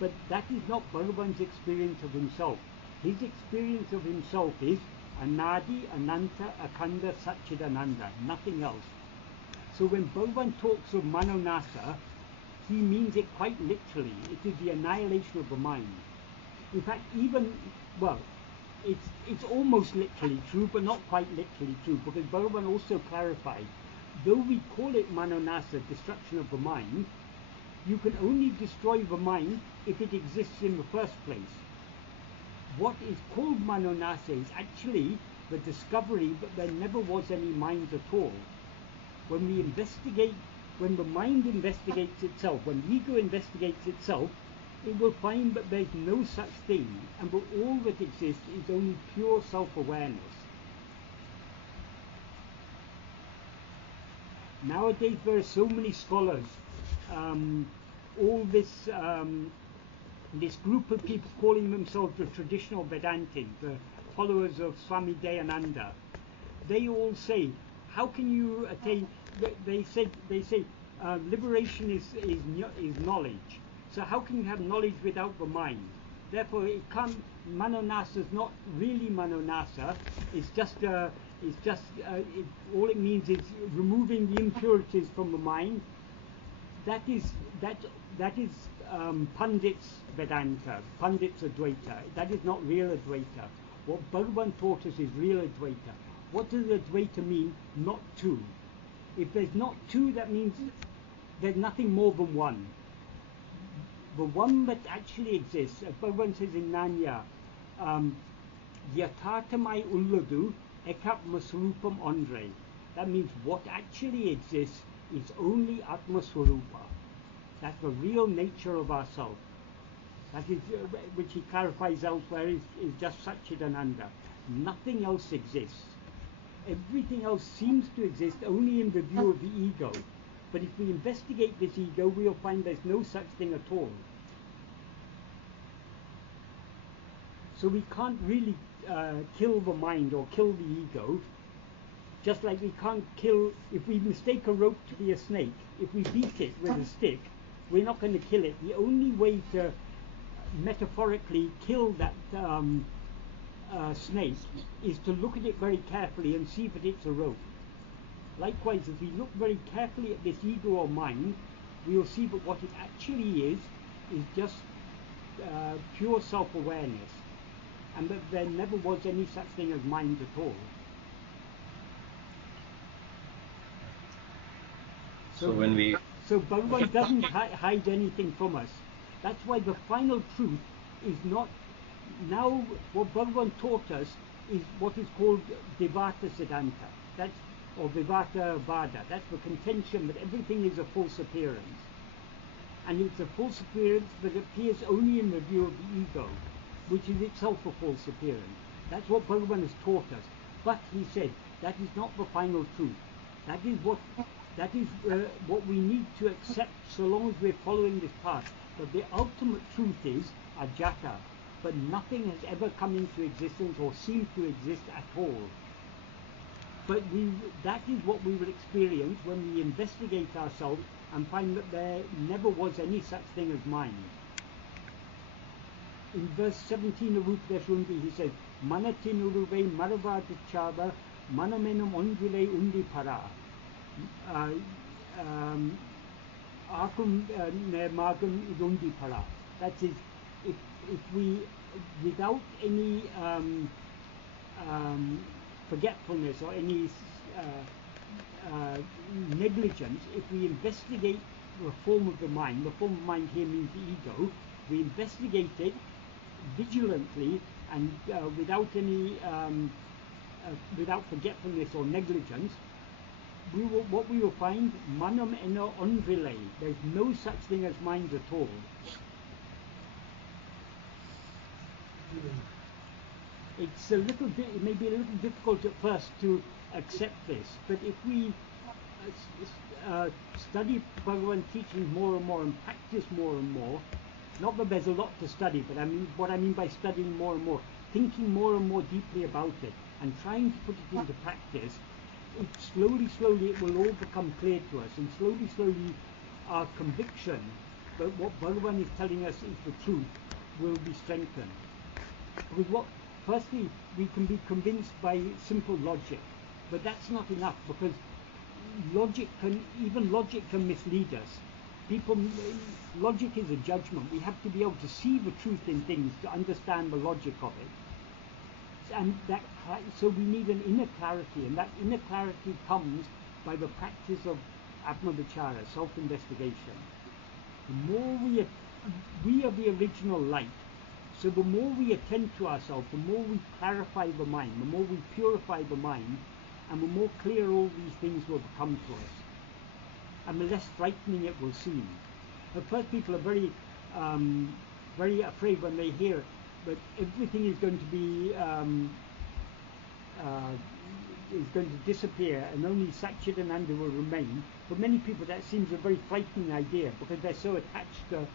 But that is not Bhagavan's experience of himself. His experience of himself is Anadi, Ananta, Akhanda, Satchidananda, nothing else. So when Bhagavan talks of Manonasa, he means it quite literally. It is the annihilation of the mind. In fact, it's almost literally true, but not quite literally true, because Bhagavan also clarified, though we call it Manonasa, destruction of the mind, you can only destroy the mind if it exists in the first place. What is called Manonasa is actually the discovery that there never was any mind at all. When we investigate, when the mind investigates itself, when ego investigates itself, it will find that there is no such thing, and that all that exists is only pure self-awareness. Nowadays there are so many scholars, all this group of people calling themselves the traditional Vedantis, the followers of Swami Dayananda. They all say, how can you attain? They say liberation is knowledge. So how can you have knowledge without the mind? Therefore, Manonasa is not really Manonasa. It's just all it means is removing the impurities from the mind. That is Pandits Vedanta, Pandits Advaita. That is not real Advaita. What Bhagavan taught us is real Advaita. What does Advaita mean? Not two. If there's not two, that means there's nothing more than one. The one that actually exists, as Bhagavan says in Nanya, Yatharthamai Uڵḷadu ekap maswarupam oṉṭṛi. That means what actually exists is only Atmaswarupa. That's the real nature of ourself. That is, which he clarifies elsewhere, is just Satchidananda. Nothing else exists. Everything else seems to exist only in the view of the ego. But if we investigate this ego, we'll find there's no such thing at all. So we can't really kill the mind or kill the ego, just like we can't kill, if we mistake a rope to be a snake, if we beat it with a stick, we're not going to kill it. The only way to metaphorically kill that snake is to look at it very carefully and see that it's a rope. Likewise, if we look very carefully at this ego or mind, we will see that what it actually is just pure self-awareness, and that there never was any such thing as mind at all. So Bhagavan doesn't hide anything from us. That's why the final truth is not, now what Bhagavan taught us is what is called Devata Siddhanta. That's or vivata vada. That's the contention that everything is a false appearance. And it's a false appearance that appears only in the view of the ego, which is itself a false appearance. That's what Bhagavan has taught us. But he said, that is not the final truth. That is what we need to accept so long as we're following this path. But the ultimate truth is ajata, but nothing has ever come into existence or seemed to exist at all. But that is what we will experience when we investigate ourselves and find that there never was any such thing as mind. In verse 17 of Upanishadundi, he says, Manati ļuruvēṟaṉ maravādichāva maṇamenam oṇģģilei undi para. Akum magam idundi para. That is, if we, without any forgetfulness or any negligence, if we investigate the form of the mind here means the ego, we investigate it vigilantly and without any without forgetfulness or negligence, what we will find, maṇam oṇģģilei, there's no such thing as mind at all. It's it may be a little difficult at first to accept this, but if we study Bhagavan teachings more and more and practice more and more, not that there's a lot to study, but what I mean by studying more and more, thinking more and more deeply about it and trying to put it into practice, slowly it will all become clear to us, and slowly our conviction that what Bhagavan is telling us is the truth will be strengthened. Because firstly, we can be convinced by simple logic, but that's not enough, because logic can mislead us. Logic is a judgment. We have to be able to see the truth in things to understand the logic of it. And so we need an inner clarity, and that inner clarity comes by the practice of atma-vichara, self-investigation. The more we are the original light, so the more we attend to ourselves, the more we clarify the mind, the more we purify the mind, and the more clear all these things will become to us, and the less frightening it will seem. At first, people are very afraid when they hear that everything is going to be disappear and only Satchidananda will remain. For many people, that seems a very frightening idea, because they're so attached to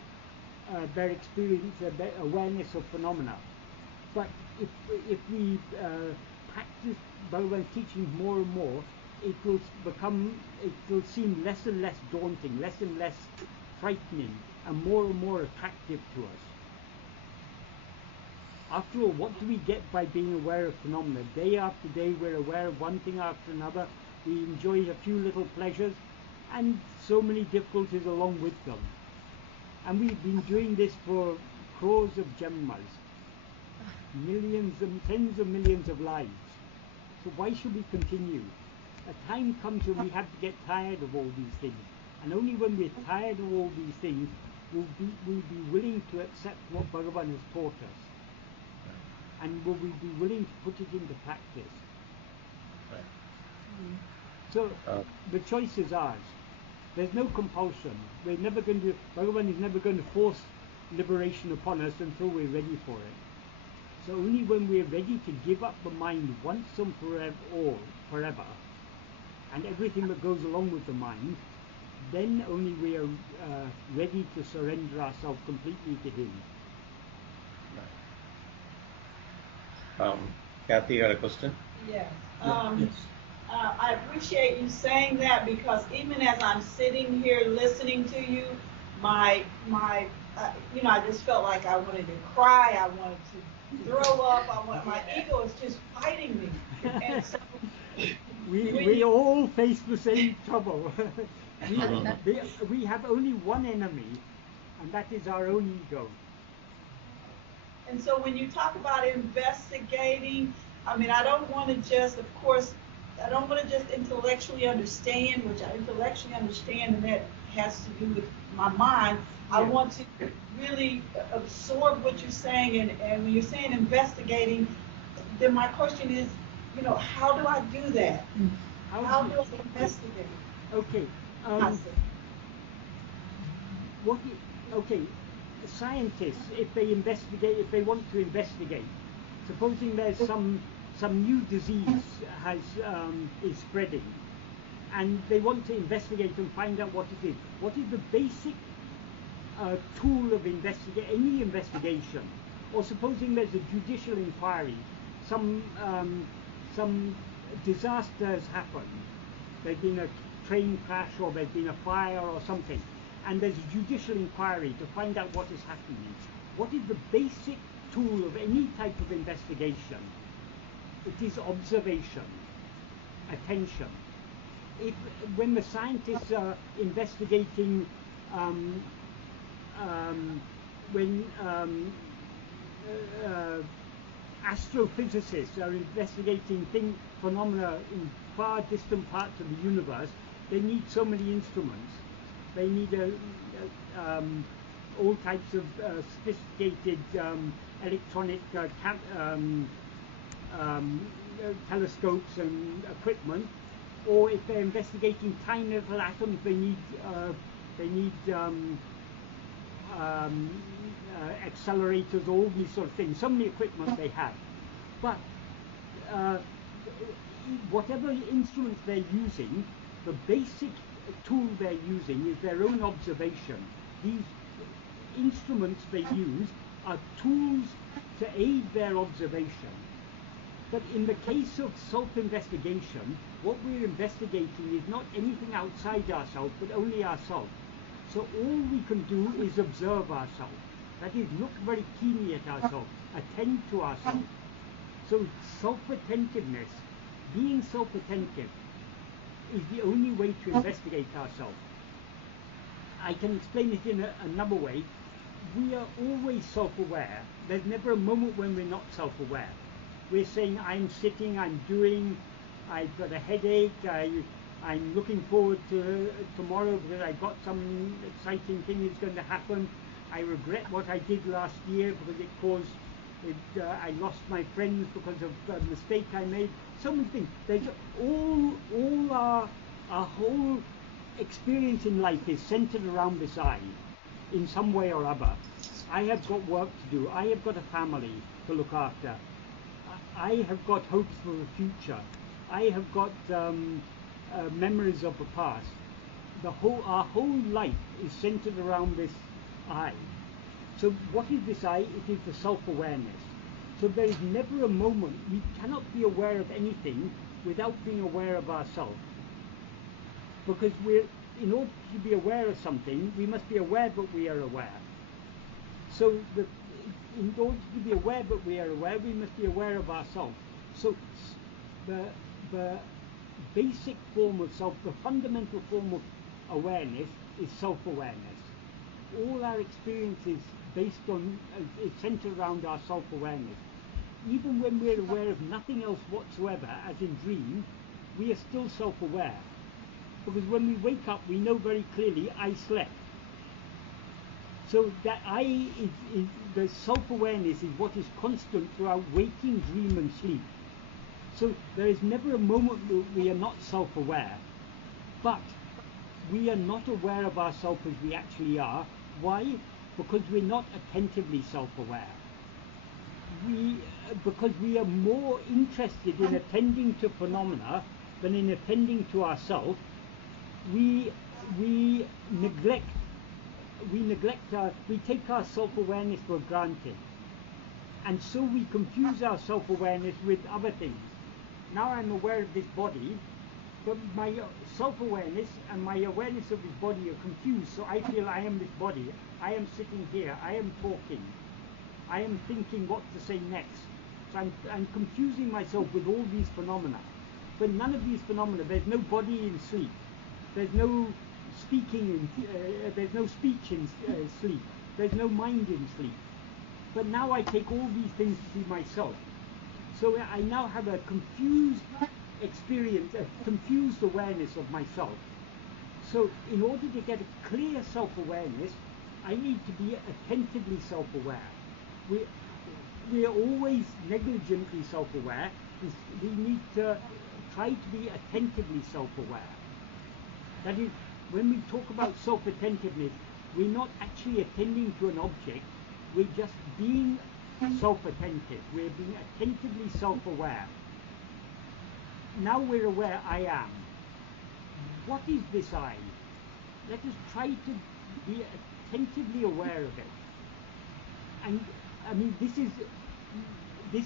their experience, their awareness of phenomena. But if we practice Bhagavan's teaching more and more, it will seem less and less daunting, less and less frightening, and more attractive to us. After all, what do we get by being aware of phenomena? Day after day we're aware of one thing after another. We enjoy a few little pleasures and so many difficulties along with them. And we've been doing this for crores of janmas, millions and tens of millions of lives. So why should we continue? A time comes when we have to get tired of all these things. And only when we're tired of all these things will we be willing to accept what Bhagavan has taught us. And will we be willing to put it into practice? Right. So the choice is ours. There's no compulsion. Bhagavan is never going to force liberation upon us until we're ready for it. So only when we're ready to give up the mind once and forever, and everything that goes along with the mind, then only we are ready to surrender ourselves completely to Him. Kathy, you had a question? Yes. Yes. I appreciate you saying that, because even as I'm sitting here listening to you, I just felt like I wanted to cry. I wanted to throw up. My ego is just fighting me. And so, we all face the same trouble. We have only one enemy, and that is our own ego. And so when you talk about investigating, I don't want to just, of course, I don't want to just intellectually understand, which I intellectually understand, and that has to do with my mind. Yeah. I want to really absorb what you're saying, and when you're saying investigating, then my question is, how do I do that? How do I investigate? Okay. Okay. Scientists, if they want to investigate, supposing there's some new disease is spreading, and they want to investigate and find out what it is. What is the basic tool of any investigation? Or supposing there's a judicial inquiry, some disaster has happened. There's been a train crash, or there's been a fire or something, and there's a judicial inquiry to find out what is happening. What is the basic tool of any type of investigation? It is observation, attention. When the scientists are investigating, astrophysicists are investigating phenomena in far distant parts of the universe, they need so many instruments. They need all types of sophisticated electronic telescopes and equipment. Or if they're investigating tiny little atoms, they need accelerators, all these sort of things. So many equipment they have. But whatever instruments they're using, the basic tool they're using is their own observation. These instruments they use are tools to aid their observation. But in the case of self-investigation, what we're investigating is not anything outside ourselves, but only ourselves. So all we can do is observe ourselves. That is, look very keenly at ourselves, attend to ourselves. So self-attentiveness, being self-attentive, is the only way to investigate ourselves. I can explain it in another way. We are always self-aware. There's never a moment when we're not self-aware. We're saying, I'm sitting, I'm doing, I've got a headache, I'm looking forward to tomorrow because I've got some exciting thing that's going to happen. I regret what I did last year because it caused, I lost my friends because of a mistake I made. So many things. There's all our whole experience in life is centered around this I, in some way or other. I have got work to do. I have got a family to look after. I have got hopes for the future. I have got memories of the past. Our whole life is centered around this I. So what is this I? It is the self-awareness. So there is never a moment, we cannot be aware of anything without being aware of ourselves. Because in order to be aware of something, we must be aware that we are aware. So in order to be aware that we are aware, we must be aware of ourselves. So the basic form of the fundamental form of awareness is self-awareness. All our experience is centered around our self-awareness. Even when we're aware of nothing else whatsoever, as in dream, we are still self-aware. Because when we wake up, we know very clearly, I slept. So that I is the self-awareness is what is constant throughout waking, dream and sleep. So there is never a moment that we are not self-aware. But we are not aware of ourselves as we actually are. Why? Because we're not attentively self-aware. Because we are more interested in attending to phenomena than in attending to ourselves, we take our self-awareness for granted. And so we confuse our self-awareness with other things. Now I'm aware of this body, but my self-awareness and my awareness of this body are confused. So I feel I am this body. I am sitting here. I am talking. I am thinking what to say next. So I'm confusing myself with all these phenomena. But none of these phenomena, there's no body in sleep. There's no speaking there's no speech in sleep. There's no mind in sleep. But now I take all these things to be myself. So I now have a confused experience, a confused awareness of myself. So in order to get a clear self-awareness, I need to be attentively self-aware. We are always negligently self-aware. We need to try to be attentively self-aware. That is, when we talk about self-attentiveness, we're not actually attending to an object, we're just being self-attentive, we're being attentively self-aware. Now we're aware I am. What is this I? Let us try to be attentively aware of it. And I mean, this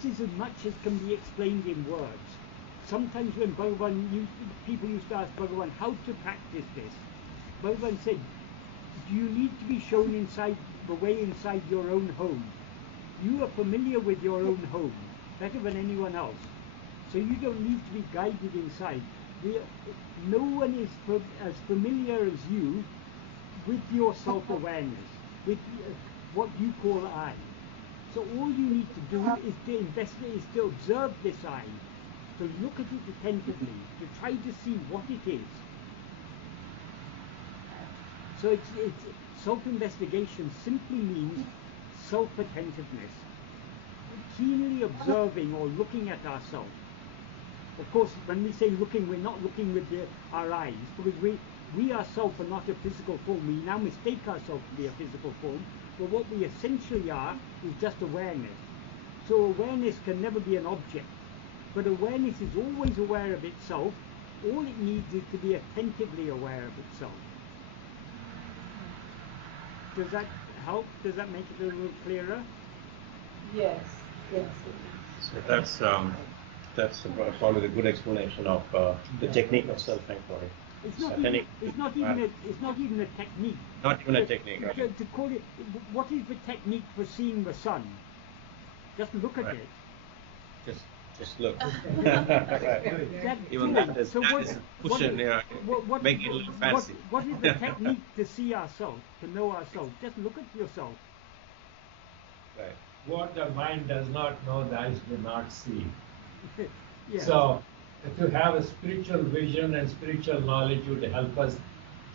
is as much as can be explained in words. Sometimes when people used to ask Bhagavan how to practice this, Bhagavan said, do you need to be shown the way inside your own home? You are familiar with your own home better than anyone else, so you don't need to be guided inside. No one is as familiar as you with your self-awareness, with what you call I. So all you need to do is to investigate, is to observe this I, to look at it attentively, to try to see what it is. So it's self-investigation simply means self-attentiveness, keenly observing or looking at ourselves. Of course, when we say looking, we're not looking with our eyes, because we ourselves are not a physical form. We now mistake ourselves to be a physical form, but what we essentially are is just awareness. So awareness can never be an object, but awareness is always aware of itself. All it needs is to be attentively aware of itself. Does that help? Does that make it a little clearer? Yes. So that's probably a good explanation of the technique of self-inquiry. It's not even a technique. Not even a technique. Right? To call it, what is the technique for seeing the sun? Just look at it. Just look. Right. Even that is pushing, making it a little fancy. What is the technique to see ourselves, to know ourselves? Just look at yourself. Right. What the mind does not know, the eyes do not see. Yeah. So, to have a spiritual vision and spiritual knowledge would help us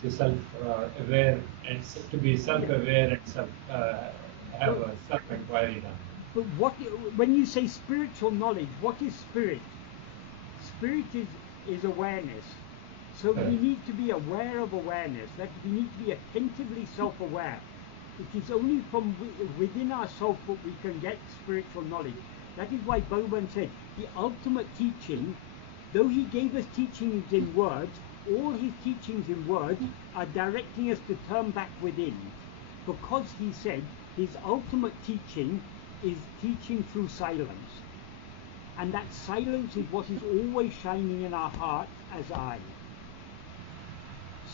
to self-aware and to be self-aware and have a self-inquiry done. But when you say spiritual knowledge, what is spirit? Spirit is awareness. So we need to be aware of awareness. That we need to be attentively self-aware. It is only from within ourselves that we can get spiritual knowledge. That is why Bhagavan said, the ultimate teaching, though he gave us teachings in words, all his teachings in words are directing us to turn back within. Because he said his ultimate teaching is teaching through silence. And that silence is what is always shining in our heart as I.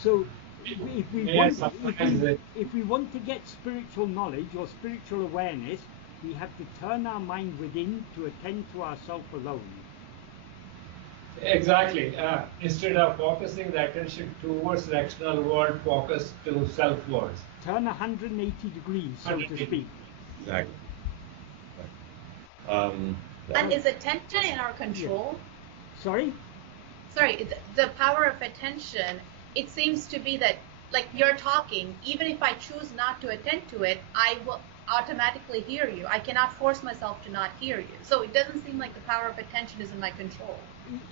So if we want to get spiritual knowledge or spiritual awareness, we have to turn our mind within to attend to ourself alone. Exactly. Instead of focusing the attention towards the external world, focus to self-words. Turn 180 degrees, so to speak. Exactly. And is attention in our control? Sorry, the power of attention, it seems to be that, like you're talking, even if I choose not to attend to it, I will automatically hear you. I cannot force myself to not hear you. So it doesn't seem like the power of attention is in my control.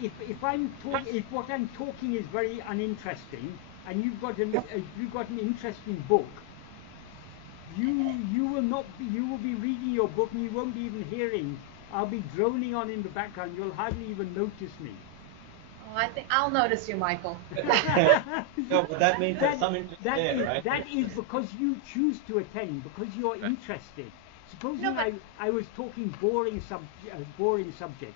if what I'm talking is very uninteresting, and you've got an interesting book, you will be reading your book and you won't be even hearing. I'll be droning on in the background. You'll hardly even notice me. Oh, I think I'll notice you, Michael. No, but that means there's some interest there, right? That is because you choose to attend, because you're interested. Supposing I was talking boring subject.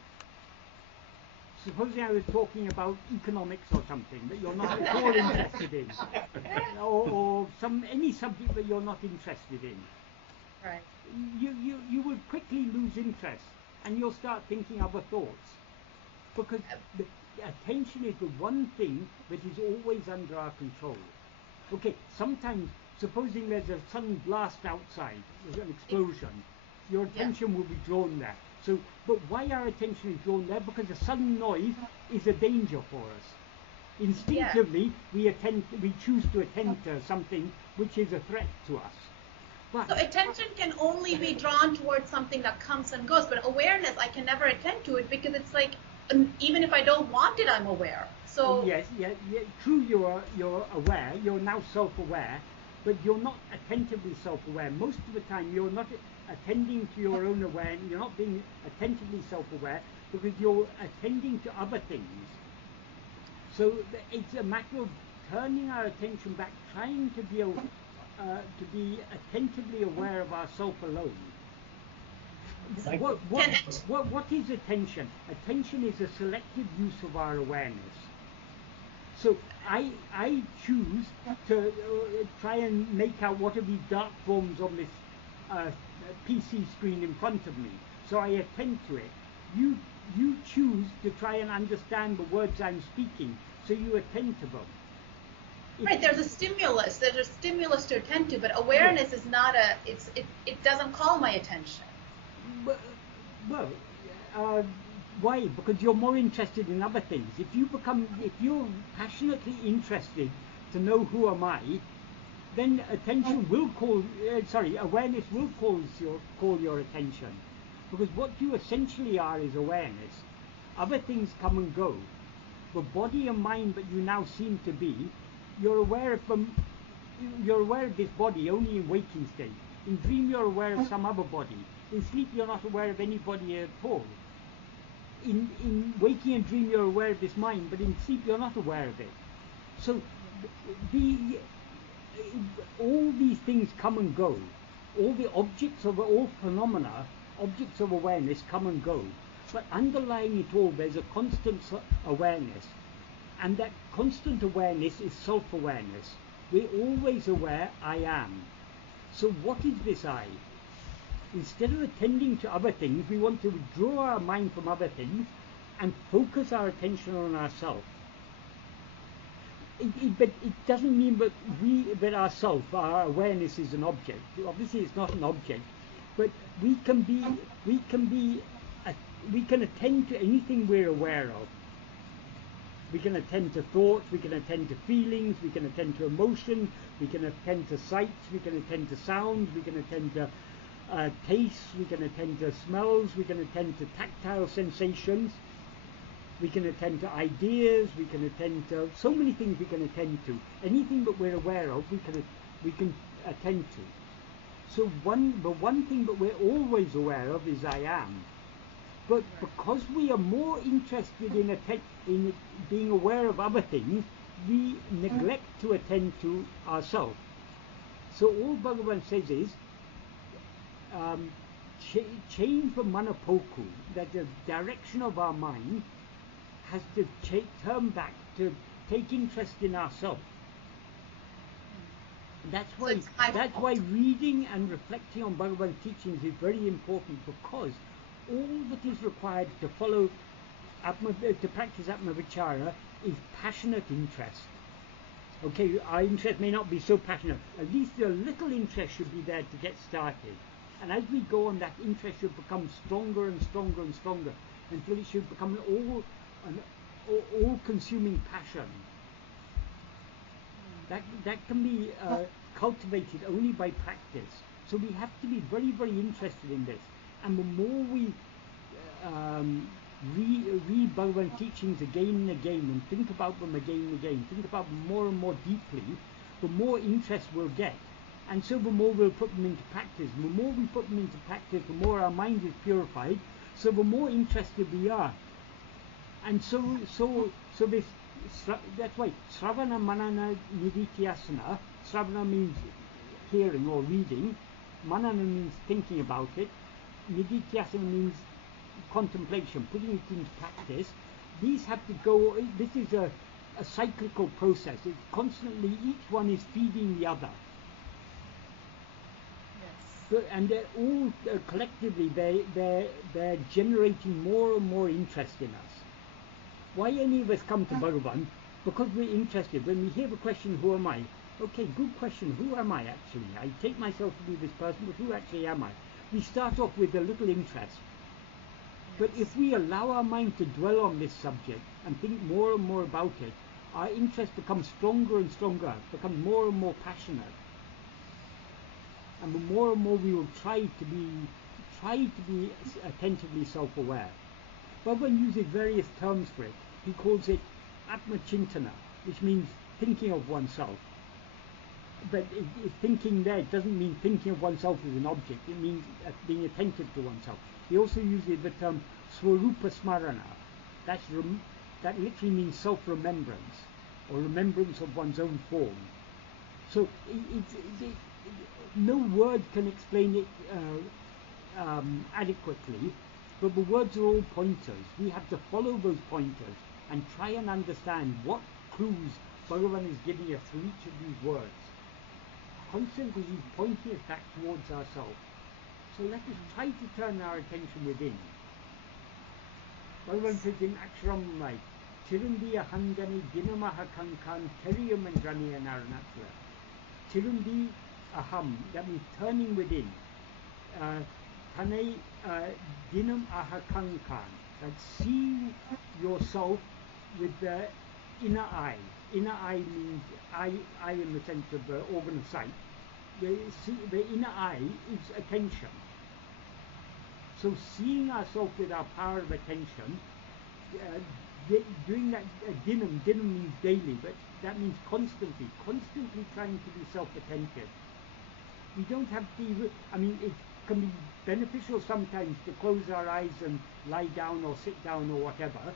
Supposing I was talking about economics or something that you're not at all interested in, or any subject that you're not interested in. Right. You will quickly lose interest, and you'll start thinking other thoughts, because the attention is the one thing that is always under our control. Okay, sometimes, supposing there's a sudden blast outside, there's an explosion, your attention will be drawn there. So, but why our attention is drawn there? Because a sudden noise is a danger for us. Instinctively, we choose to attend to something which is a threat to us. But so attention can only be drawn towards something that comes and goes, but awareness, I can never attend to it because it's like even if I don't want it, I'm aware. So yes, true. You're aware. You're now self-aware, but you're not attentively self-aware. Most of the time, you're not attending to your own awareness. You're not being attentively self-aware because you're attending to other things. So it's a matter of turning our attention back, trying to be attentively aware of ourself alone. What is attention? Attention is a selective use of our awareness. So I choose to try and make out what are these dark forms on this PC screen in front of me. So I attend to it. You choose to try and understand the words I'm speaking, so you attend to them. Right, there's a stimulus. There's a stimulus to attend to, but awareness is not it doesn't call my attention. Well, why? Because you're more interested in other things. If you're passionately interested to know who am I, then attention will awareness will call your attention. Because what you essentially are is awareness. Other things come and go. The body and mind that you now seem to be, you're aware of them. You're aware of this body only in waking state. In dream, you're aware of some other body. In sleep, you're not aware of anybody at all. In waking and dream, you're aware of this mind, but in sleep, you're not aware of it. So, all these things come and go. All the objects of all phenomena, objects of awareness, come and go. But underlying it all, there's a constant awareness. And that constant awareness is self-awareness. We're always aware, I am. So what is this I? Instead of attending to other things, we want to withdraw our mind from other things and focus our attention on ourselves. But it doesn't mean that our awareness is an object. Obviously, it's not an object, but we can attend to anything we're aware of. We can attend to thoughts, we can attend to feelings, we can attend to emotion, we can attend to sights, we can attend to sounds, we can attend to tastes, we can attend to smells, we can attend to tactile sensations, we can attend to ideas, we can attend to so many things we can attend to. Anything that we're aware of, we can attend to. So the one thing that we're always aware of is I am. But because we are more interested in being aware of other things, we neglect to attend to ourselves. So all Bhagavan says is, change the manapoku, that the direction of our mind has to turn back to take interest in ourselves. That's why reading and reflecting on Bhagavan's teachings is very important, because all that is required to follow to practice Atma-vichara is passionate interest. Okay, our interest may not be so passionate. At least a little interest should be there to get started. And as we go on, that interest should become stronger and stronger and stronger until it should become an all-consuming passion. That can be cultivated only by practice. So we have to be very, very interested in this. And the more we read Bhagavan teachings again and again, and think about them again and again, think about them more and more deeply, the more interest we'll get. And so the more we'll put them into practice. The more we put them into practice, the more our mind is purified, so the more interested we are. And so this, that's why Sravana Manana Nidithyasana. Sravana means hearing or reading. Manana means thinking about it. Nidithyasana means contemplation, putting it into practice. These have to go. This is a cyclical process. It's constantly, each one is feeding the other. Yes. And they're all collectively, they're generating more and more interest in us. Why any of us come to Bhagavan? Because we're interested. When we hear the question, who am I? Okay, good question. Who am I actually? I take myself to be this person, but who actually am I? We start off with a little interest. But if we allow our mind to dwell on this subject and think more and more about it, our interest becomes stronger and stronger, becomes more and more passionate. And the more and more we will try to be attentively self-aware. Bhagavan uses various terms for it. He calls it atmachintana, which means thinking of oneself. But thinking there doesn't mean thinking of oneself as an object. It means being attentive to oneself. He also uses the term swarupa smarana. That literally means self-remembrance, or remembrance of one's own form. So no word can explain it adequately, but the words are all pointers. We have to follow those pointers and try and understand what clues Bhagavan is giving us through each of these words. Constantly he's pointing us back towards ourselves. So let us try to turn our attention within. Bhagavan says in Aksharam like, Chirundi ahangani dinamaha kankan teriyam and rani and aranatla. Chirundi aham, that means turning within. Tanei dinam aha kankan, that see yourself with the inner eye. Inner eye means eye in the sense of the organ of sight. The inner eye is attention. So seeing ourselves with our power of attention, doing that dinam means daily, but that means constantly trying to be self-attentive. We don't have to, it can be beneficial sometimes to close our eyes and lie down or sit down or whatever,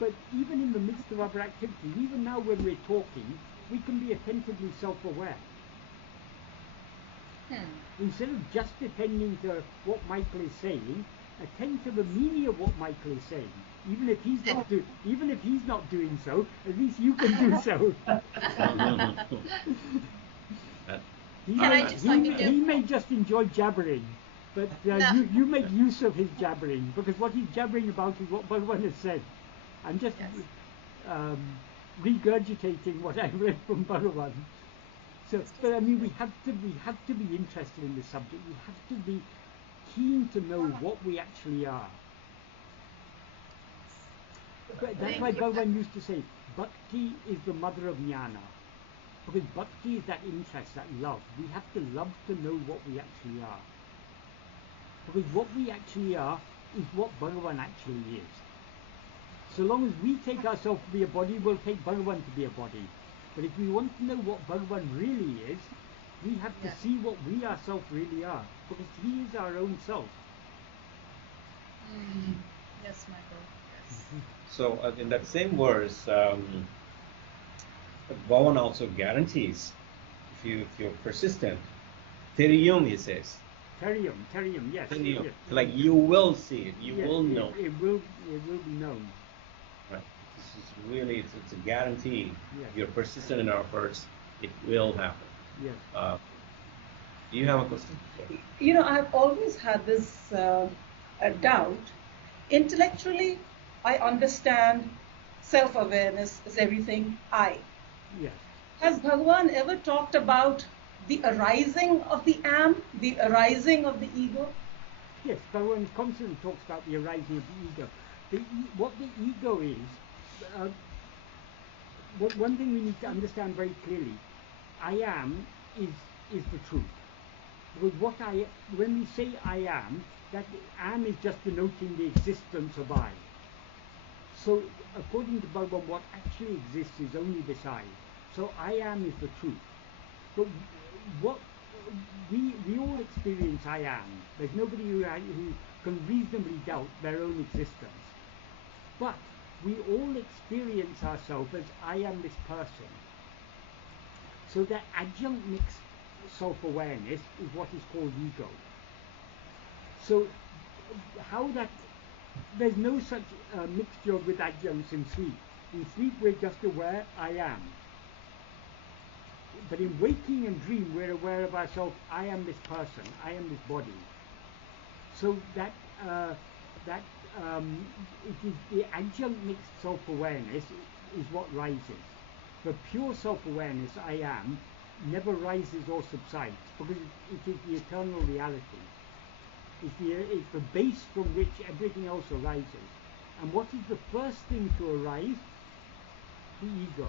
but even in the midst of other activities, even now when we're talking, we can be attentively self-aware. Instead of just attending to what Michael is saying, attend to the meaning of what Michael is saying. Even if he's not doing so, at least you can do so. He may just enjoy jabbering, but you make use of his jabbering, because what he's jabbering about is what Bhagavan has said. I'm just regurgitating what I read from Bhagavan. So, but we have to be interested in this subject. We have to be keen to know what we actually are. But that's why Bhagavan used to say, Bhakti is the mother of jnana. Because Bhakti is that interest, that love. We have to love to know what we actually are. Because what we actually are is what Bhagavan actually is. So long as we take ourselves to be a body, we'll take Bhagavan to be a body. But if we want to know what Bhagavan really is, we have to see what we ourselves really are. Because he is our own self. Yes, Michael. Yes. So in that same verse, Bhagavan also guarantees, if you're persistent, Teriyum, he says. Teriyum, yes. Teriyum. Yes. Like you will see it, you will know. It will be known. Right. This is really, it's a guarantee. Yes. If you're persistent in our efforts, it will happen. Yes. Do you have a question? I've always had this doubt. Intellectually, I understand self-awareness is everything I. Yes. Has Bhagavan ever talked about the arising of the am, the arising of the ego? Yes, Bhagavan constantly talks about the arising of the ego. What the ego is, one thing we need to understand very clearly, I am is the truth. Because when we say I am, that am is just denoting the existence of I. So according to Bhagavan, what actually exists is only this I. So I am is the truth. But what we all experience I am. There's nobody who can reasonably doubt their own existence. But we all experience ourselves as I am this person. So that adjunct mixed self-awareness is what is called ego. So there's no such mixture with adjuncts in sleep. In sleep we're just aware I am. But in waking and dream we're aware of ourselves, I am this person, I am this body. So that it is the adjunct mixed self-awareness is what rises. The pure self-awareness, I am, never rises or subsides, because it is the eternal reality. It's the base from which everything else arises. And what is the first thing to arise? The ego.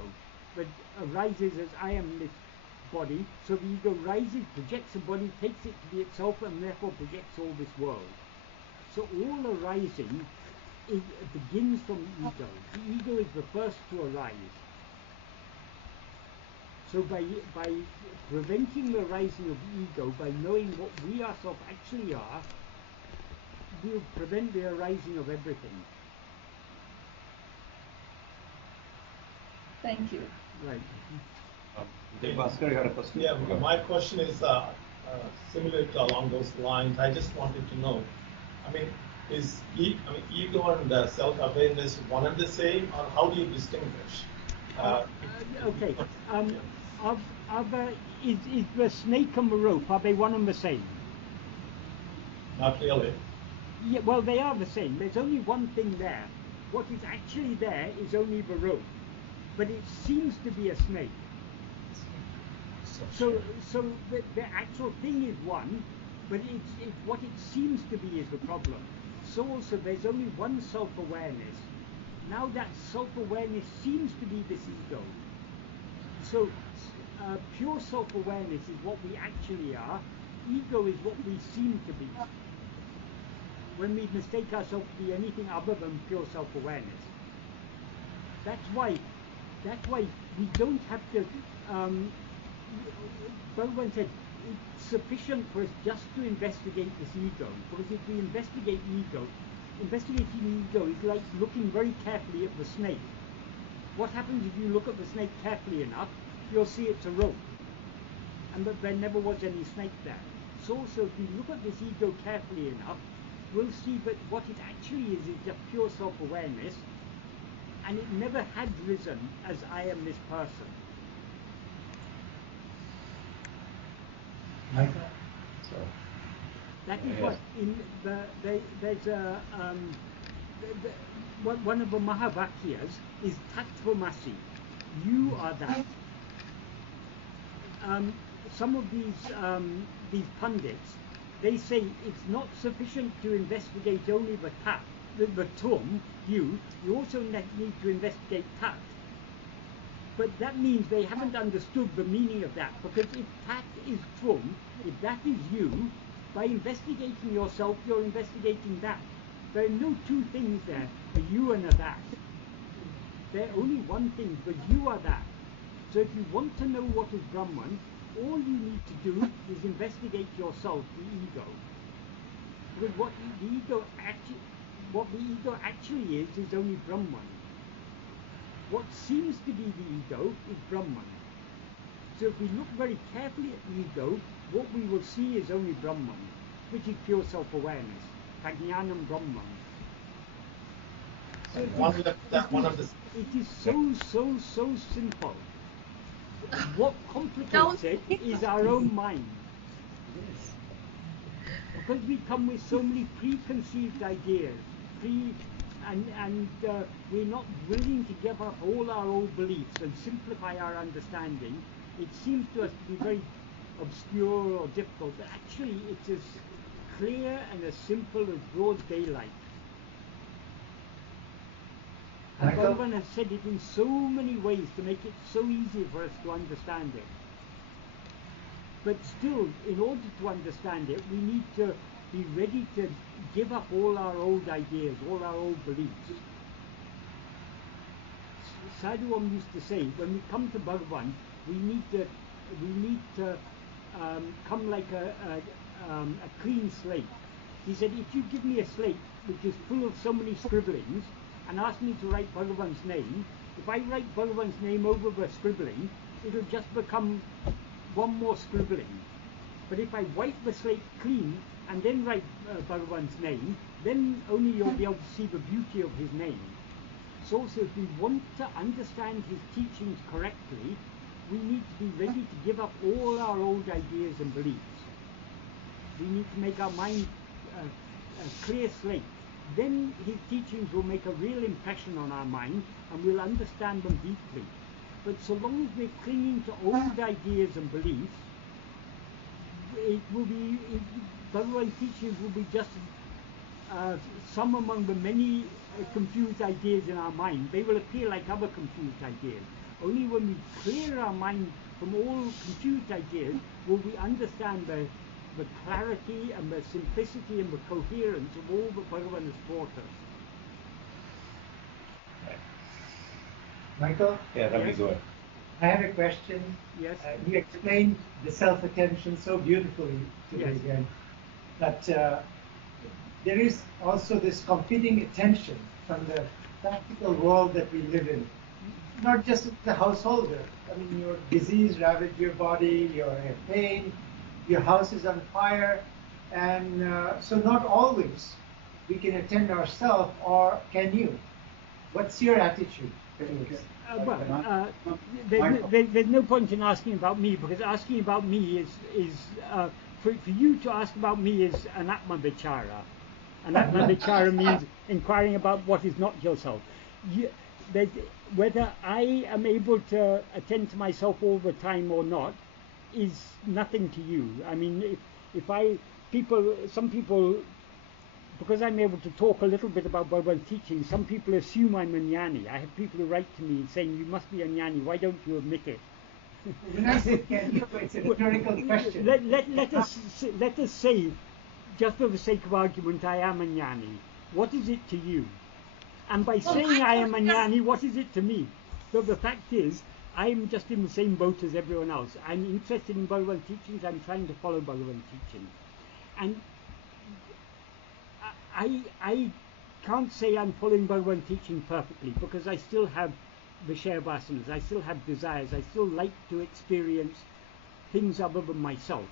But arises as I am this body, so the ego rises, projects a body, takes it to be itself, and therefore projects all this world. So all arising begins from the ego. The ego is the first to arise. So by preventing the rising of the ego, by knowing what we ourselves actually are, we'll prevent the arising of everything. Thank you. Right. Bhaskar, you had a question? Yeah, my question is similar to along those lines. I just wanted to know, I mean, is ego and self-awareness one and the same, or how do you distinguish? Okay. Is the snake and the rope, are they one and the same? Not really. Yeah, well, they are the same. There's only one thing there. What is actually there is only the rope, but it seems to be a snake. So the actual thing is one, but it's what it seems to be is the problem. So also there's only one self-awareness. Now that self-awareness seems to be this ego. So pure self-awareness is what we actually are. Ego is what we seem to be. When we mistake ourselves to be anything other than pure self-awareness. That's why we don't have to. Bhagavan said it's sufficient for us just to investigate this ego, because if we investigate ego, investigating ego is like looking very carefully at the snake. What happens if you look at the snake carefully enough? You'll see it's a rope, and that there never was any snake there. So also, if we look at this ego carefully enough, we'll see that what it actually is just pure self-awareness, and it never had risen as I am this person. That is what in there's a one of the Mahavakyas is Tattvamasi. You are that. Some of these pundits, they say it's not sufficient to investigate only the tat, the tum, you also need to investigate tat. But that means they haven't understood the meaning of that, because if tat is tum, if that is you, by investigating yourself, you're investigating that. There are no two things there, a you and a that. They're only one thing, but you are that. So if you want to know what is Brahman, all you need to do is investigate yourself, the ego. Because what the ego actually is only Brahman. What seems to be the ego is Brahman. So if we look very carefully at the ego, what we will see is only Brahman, which is pure self-awareness. Prajnanam Brahman. So it is so simple. What complicates it is our own mind. Because we come with so many preconceived ideas, and we're not willing to give up all our old beliefs and simplify our understanding, it seems to us to be very obscure or difficult, but actually it's as clear and as simple as broad daylight. And Bhagavan has said it in so many ways to make it so easy for us to understand it. But still, in order to understand it, we need to be ready to give up all our old ideas, all our old beliefs. Sadhu Om used to say, when we come to Bhagavan, we need to come like a clean slate. He said, if you give me a slate which is full of so many scribblings, and ask me to write Bhagavan's name, if I write Bhagavan's name over the scribbling, it'll just become one more scribbling. But if I wipe the slate clean and then write Bhagavan's name, then only you'll be able to see the beauty of his name. So also, if we want to understand his teachings correctly, we need to be ready to give up all our old ideas and beliefs. We need to make our mind a clear slate. Then his teachings will make a real impression on our mind, and we'll understand them deeply. But so long as we're clinging to old ideas and beliefs, Bhagavan's teachings will be just some among the many confused ideas in our mind. They will appear like other confused ideas. Only when we clear our mind from all confused ideas will we understand the clarity and the simplicity and the coherence of all that Bhagavan has taught us. Michael? Yeah, that'll be Yes. good. I have a question. Yes. You explained the self-attention so beautifully today Yes. again. But there is also this competing attention from the practical world that we live in. Not just the householder. I mean, your disease ravaged your body, you're in pain, your house is on fire, and so not always we can attend ourselves, or can you? What's your attitude towards There's no point in asking about me, because asking about me is for you to ask about me is an atma vichara. An atma vichara means inquiring about what is not yourself. Whether I am able to attend to myself all the time or not is nothing to you. I mean, some people, because I'm able to talk a little bit about Bhagavan's teaching, some people assume I'm a jnani. I have people who write to me saying, you must be a jnani, why don't you admit it? When I say can you, it's a rhetorical question. Let us say, just for the sake of argument, I am a jnani. What is it to you? And by saying I am a jnani, what is it to me? So the fact is, I'm just in the same boat as everyone else. I'm interested in Bhagavan's teachings, I'm trying to follow Bhagavan's teachings. And I can't say I'm following Bhagavan's teaching perfectly, because I still have Vishaya vasanas, I still have desires, I still like to experience things other than myself.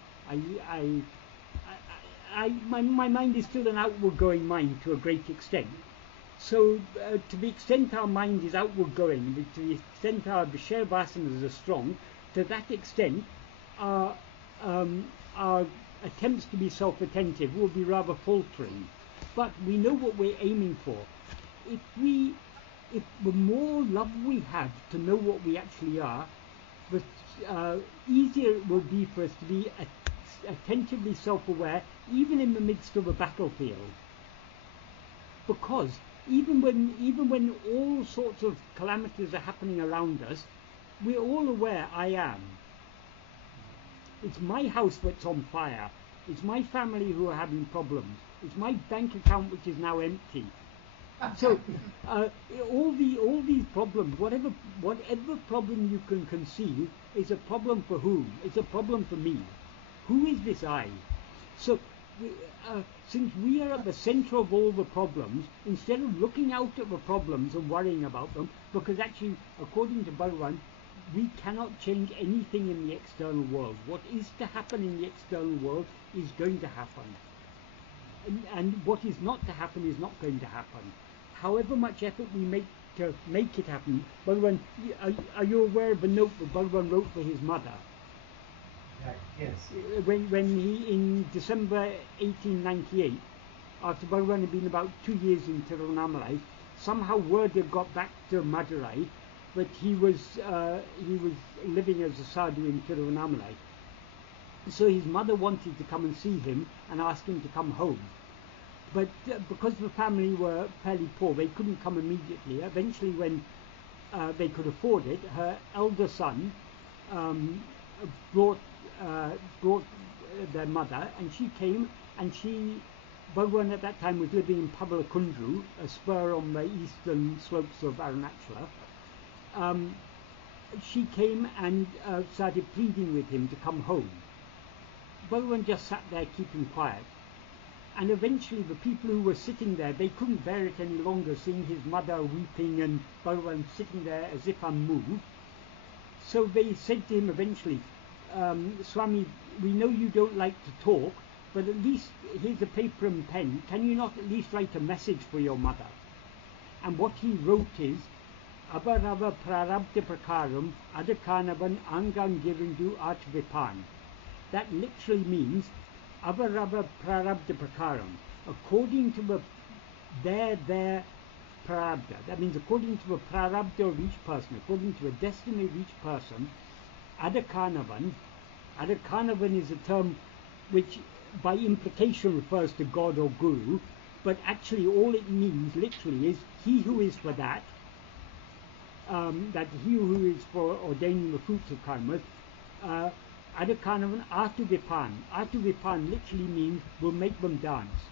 My mind is still an outward going mind to a great extent. So to the extent our mind is outward going, to the extent our Vishaya vasanas are strong, to that extent our attempts to be self-attentive will be rather faltering. But we know what we're aiming for. If the more love we have to know what we actually are, the easier it will be for us to be attentively self-aware, even in the midst of a battlefield. Because even when all sorts of calamities are happening around us, we're all aware I am. It's my house that's on fire. It's my family who are having problems. It's my bank account which is now empty. So all these problems, whatever problem you can conceive, is a problem for whom? It's a problem for me. Who is this I? So since we are at the center of all the problems, instead of looking out at the problems and worrying about them, because actually, according to Bhagavan, we cannot change anything in the external world. What is to happen in the external world is going to happen. And what is not to happen is not going to happen. However much effort we make to make it happen, Bhagavan, are you aware of the note that Bhagavan wrote for his mother? Yes. When he, in December 1898, after Bhagavan had been about 2 years in Tiruvannamalai, somehow word had got back to Madurai that he was living as a sadhu in Tiruvannamalai. So his mother wanted to come and see him and ask him to come home. But because the family were fairly poor, they couldn't come immediately. Eventually, when they could afford it, her elder son brought their mother, and she came, and Bhagavan at that time was living in Padacchēdam, a spur on the eastern slopes of Arunachala. She came and started pleading with him to come home. Bhagavan just sat there keeping quiet. And eventually the people who were sitting there, they couldn't bear it any longer, seeing his mother weeping and Bhagavan sitting there as if unmoved. So they said to him eventually, Swami, we know you don't like to talk, but at least here's a paper and pen. Can you not at least write a message for your mother? And what he wrote is, Abarava prarabdha prakaram adakanavan angang girindu atvipan. That literally means Avarava prarabdha prakaram, according to their prarabdha. That means according to the prarabdha of each person, according to the destiny of each person, adakanavan is a term which by implication refers to God or Guru, but actually all it means literally is he who is for that he who is for ordaining the fruits of karmas, Adakanavan Atuvipan. Atuvipan literally means will make them dance.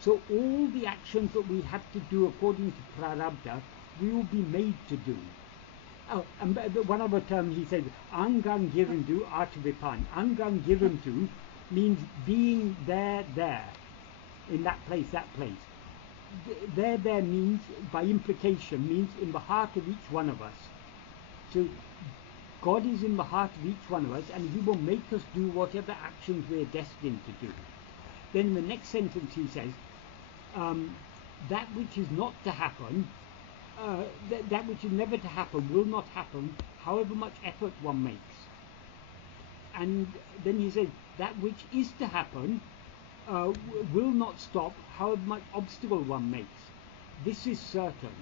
So all the actions that we have to do according to prarabdha, we will be made to do. And one other term he said, Angan Girindu Artavipan. Angan Girindu means being there, in that place. There means, by implication, means in the heart of each one of us. So God is in the heart of each one of us, and he will make us do whatever actions we're destined to do. Then in the next sentence he says, that which is not to happen, that which is never to happen will not happen, however much effort one makes. And then he said, that which is to happen will not stop, however much obstacle one makes. This is certain.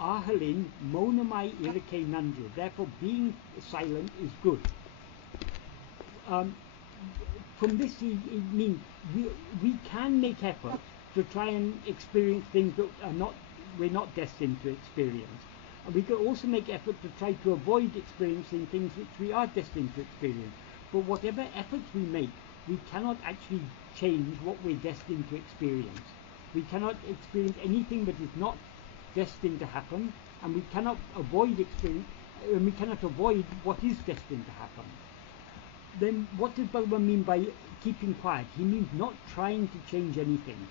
Ahalin monamai irike nandru. Therefore, being silent is good. From this, it means we can make effort to try and experience things that we're not destined to experience. And we can also make effort to try to avoid experiencing things which we are destined to experience. But whatever efforts we make, we cannot actually change what we're destined to experience. We cannot experience anything that is not destined to happen, and we cannot avoid what is destined to happen. Then what does Bhagavan mean by keeping quiet? He means not trying to change anything.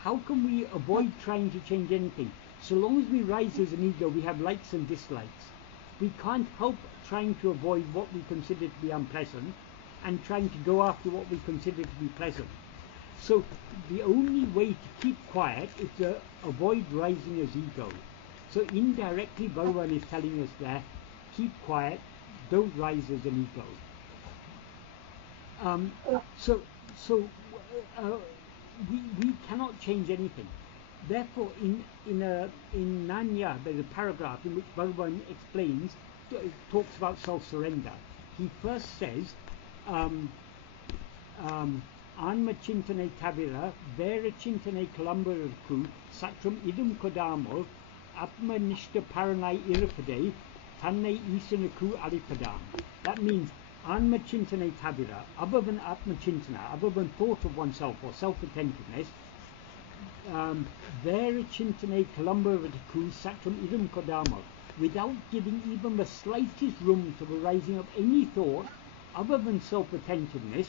How can we avoid trying to change anything? So long as we rise as an ego, we have likes and dislikes. We can't help trying to avoid what we consider to be unpleasant and trying to go after what we consider to be pleasant. So the only way to keep quiet is to avoid rising as ego. So indirectly Bhagavan is telling us there, keep quiet, don't rise as an ego. We cannot change anything. Therefore, in Nanya, there's a paragraph in which Bhagavan explains, talks about self-surrender. He first says, Anma chintane tabira, vera chintane kalambarku, satram idum kodamo, atma nishta paranai irupade, tanne isanaku alipadam. That means Anma chintane tabira, other than atma chintana, other than thought of oneself or self-attentiveness, vera chintane kalambarku, satram idum kodamo, without giving even the slightest room to the rising of any thought other than self-attentiveness,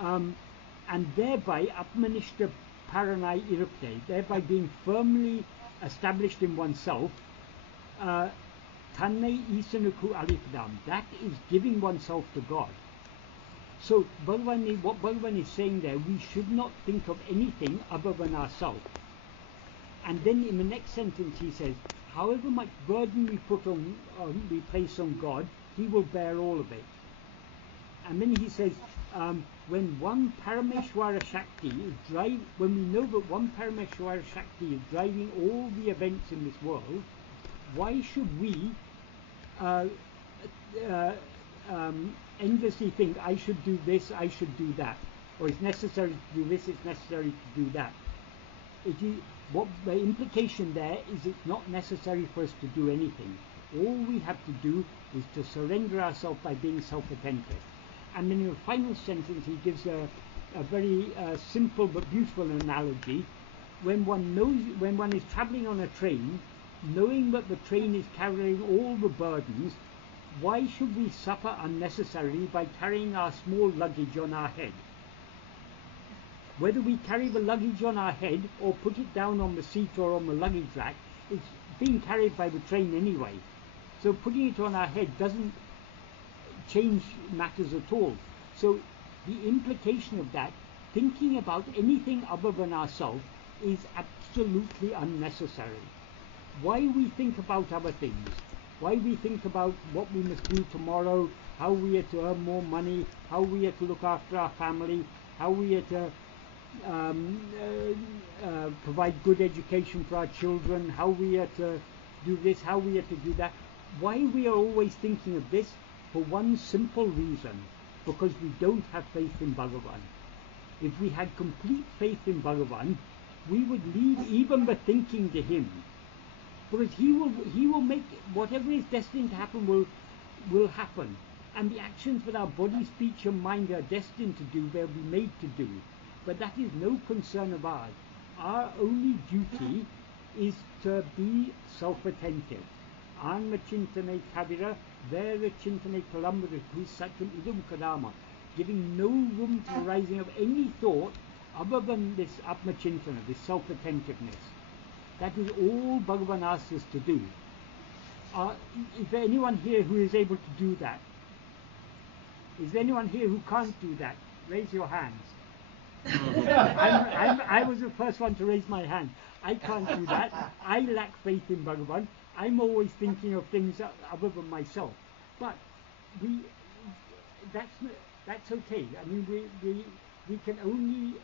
and thereby atmanishta paranai irupte, thereby being firmly established in oneself, tanne isanuku alipadam, that is giving oneself to God. So what Bhagavan is saying there, we should not think of anything other than ourselves. And then in the next sentence he says, however much burden we place on God, he will bear all of it. And then he says, when one Parameshwara Shakti is when we know that one Parameshwara Shakti is driving all the events in this world, why should we endlessly think, I should do this, I should do that, or it's necessary to do this, it's necessary to do that? What the implication there is, it's not necessary for us to do anything. All we have to do is to surrender ourselves by being self-attentive. And then in the final sentence he gives a very simple but beautiful analogy. When one is travelling on a train, knowing that the train is carrying all the burdens, why should we suffer unnecessarily by carrying our small luggage on our head? Whether we carry the luggage on our head or put it down on the seat or on the luggage rack, it's being carried by the train anyway. So putting it on our head doesn't change matters at all. So the implication of that, thinking about anything other than ourselves, is absolutely unnecessary. Why we think about other things? Why we think about what we must do tomorrow, how we are to earn more money, how we are to look after our family, how we are to provide good education for our children, how we are to do this, how we are to do that. Why we are always thinking of this? For one simple reason, because we don't have faith in Bhagavan. If we had complete faith in Bhagavan, we would leave even the thinking to him, because he will make whatever is destined to happen will happen, and the actions that our body, speech and mind are destined to do, they'll be made to do. But that is no concern of ours. Our only duty is to be self-attentive. Anma Chintane Kadira, Vera Chintane Kalambra, Grisatun Idum Kadama, giving no room to the rising of any thought other than this Atma Chintana, this self-attentiveness. That is all Bhagavan asks us to do. Is there anyone here who is able to do that? Is there anyone here who can't do that? Raise your hands. I was the first one to raise my hand. I can't do that. I lack faith in Bhagavan. I'm always thinking of things other than myself. But that's okay. I mean, we can only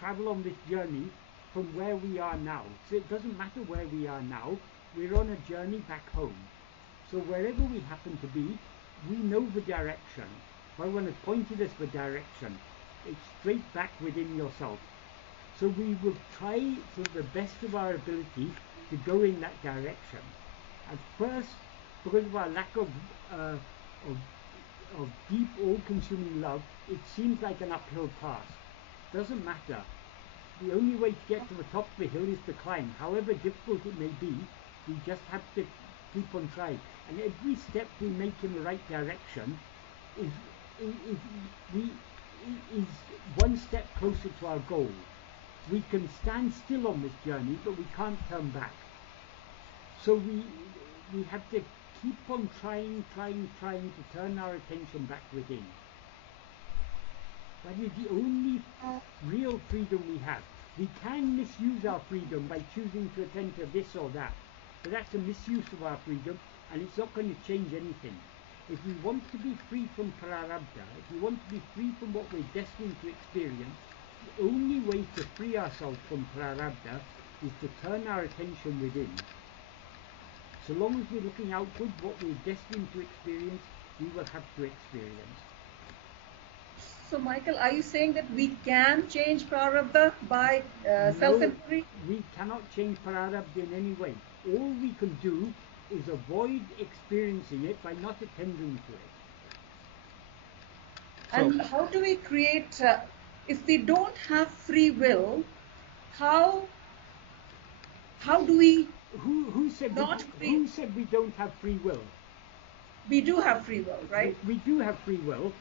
travel on this journey from where we are now. So it doesn't matter where we are now. We're on a journey back home. So wherever we happen to be, we know the direction. Bhagavan has pointed us the direction. It's straight back within yourself. So we will try to the best of our ability to go in that direction. At first, because of our lack of deep, all-consuming love, it seems like an uphill task. Doesn't matter. The only way to get to the top of the hill is to climb. However difficult it may be, we just have to keep on trying. And every step we make in the right direction is one step closer to our goal. We can stand still on this journey, but we can't turn back. So we have to keep on trying to turn our attention back within. That is the only real freedom we have. We can misuse our freedom by choosing to attend to this or that, but that's a misuse of our freedom, and it's not going to change anything. If we want to be free from prarabdha, if we want to be free from what we're destined to experience, the only way to free ourselves from prarabdha is to turn our attention within. So long as we're looking outward, what we're destined to experience, we will have to experience. So Michael, are you saying that we can change prarabdha by self-inquiry? No, we cannot change prarabdha in any way. All we can do is avoid experiencing it by not attending to it. And how do we create, if we don't have free will, how do we who said we don't have free will? We do have free will, right? We do have free will,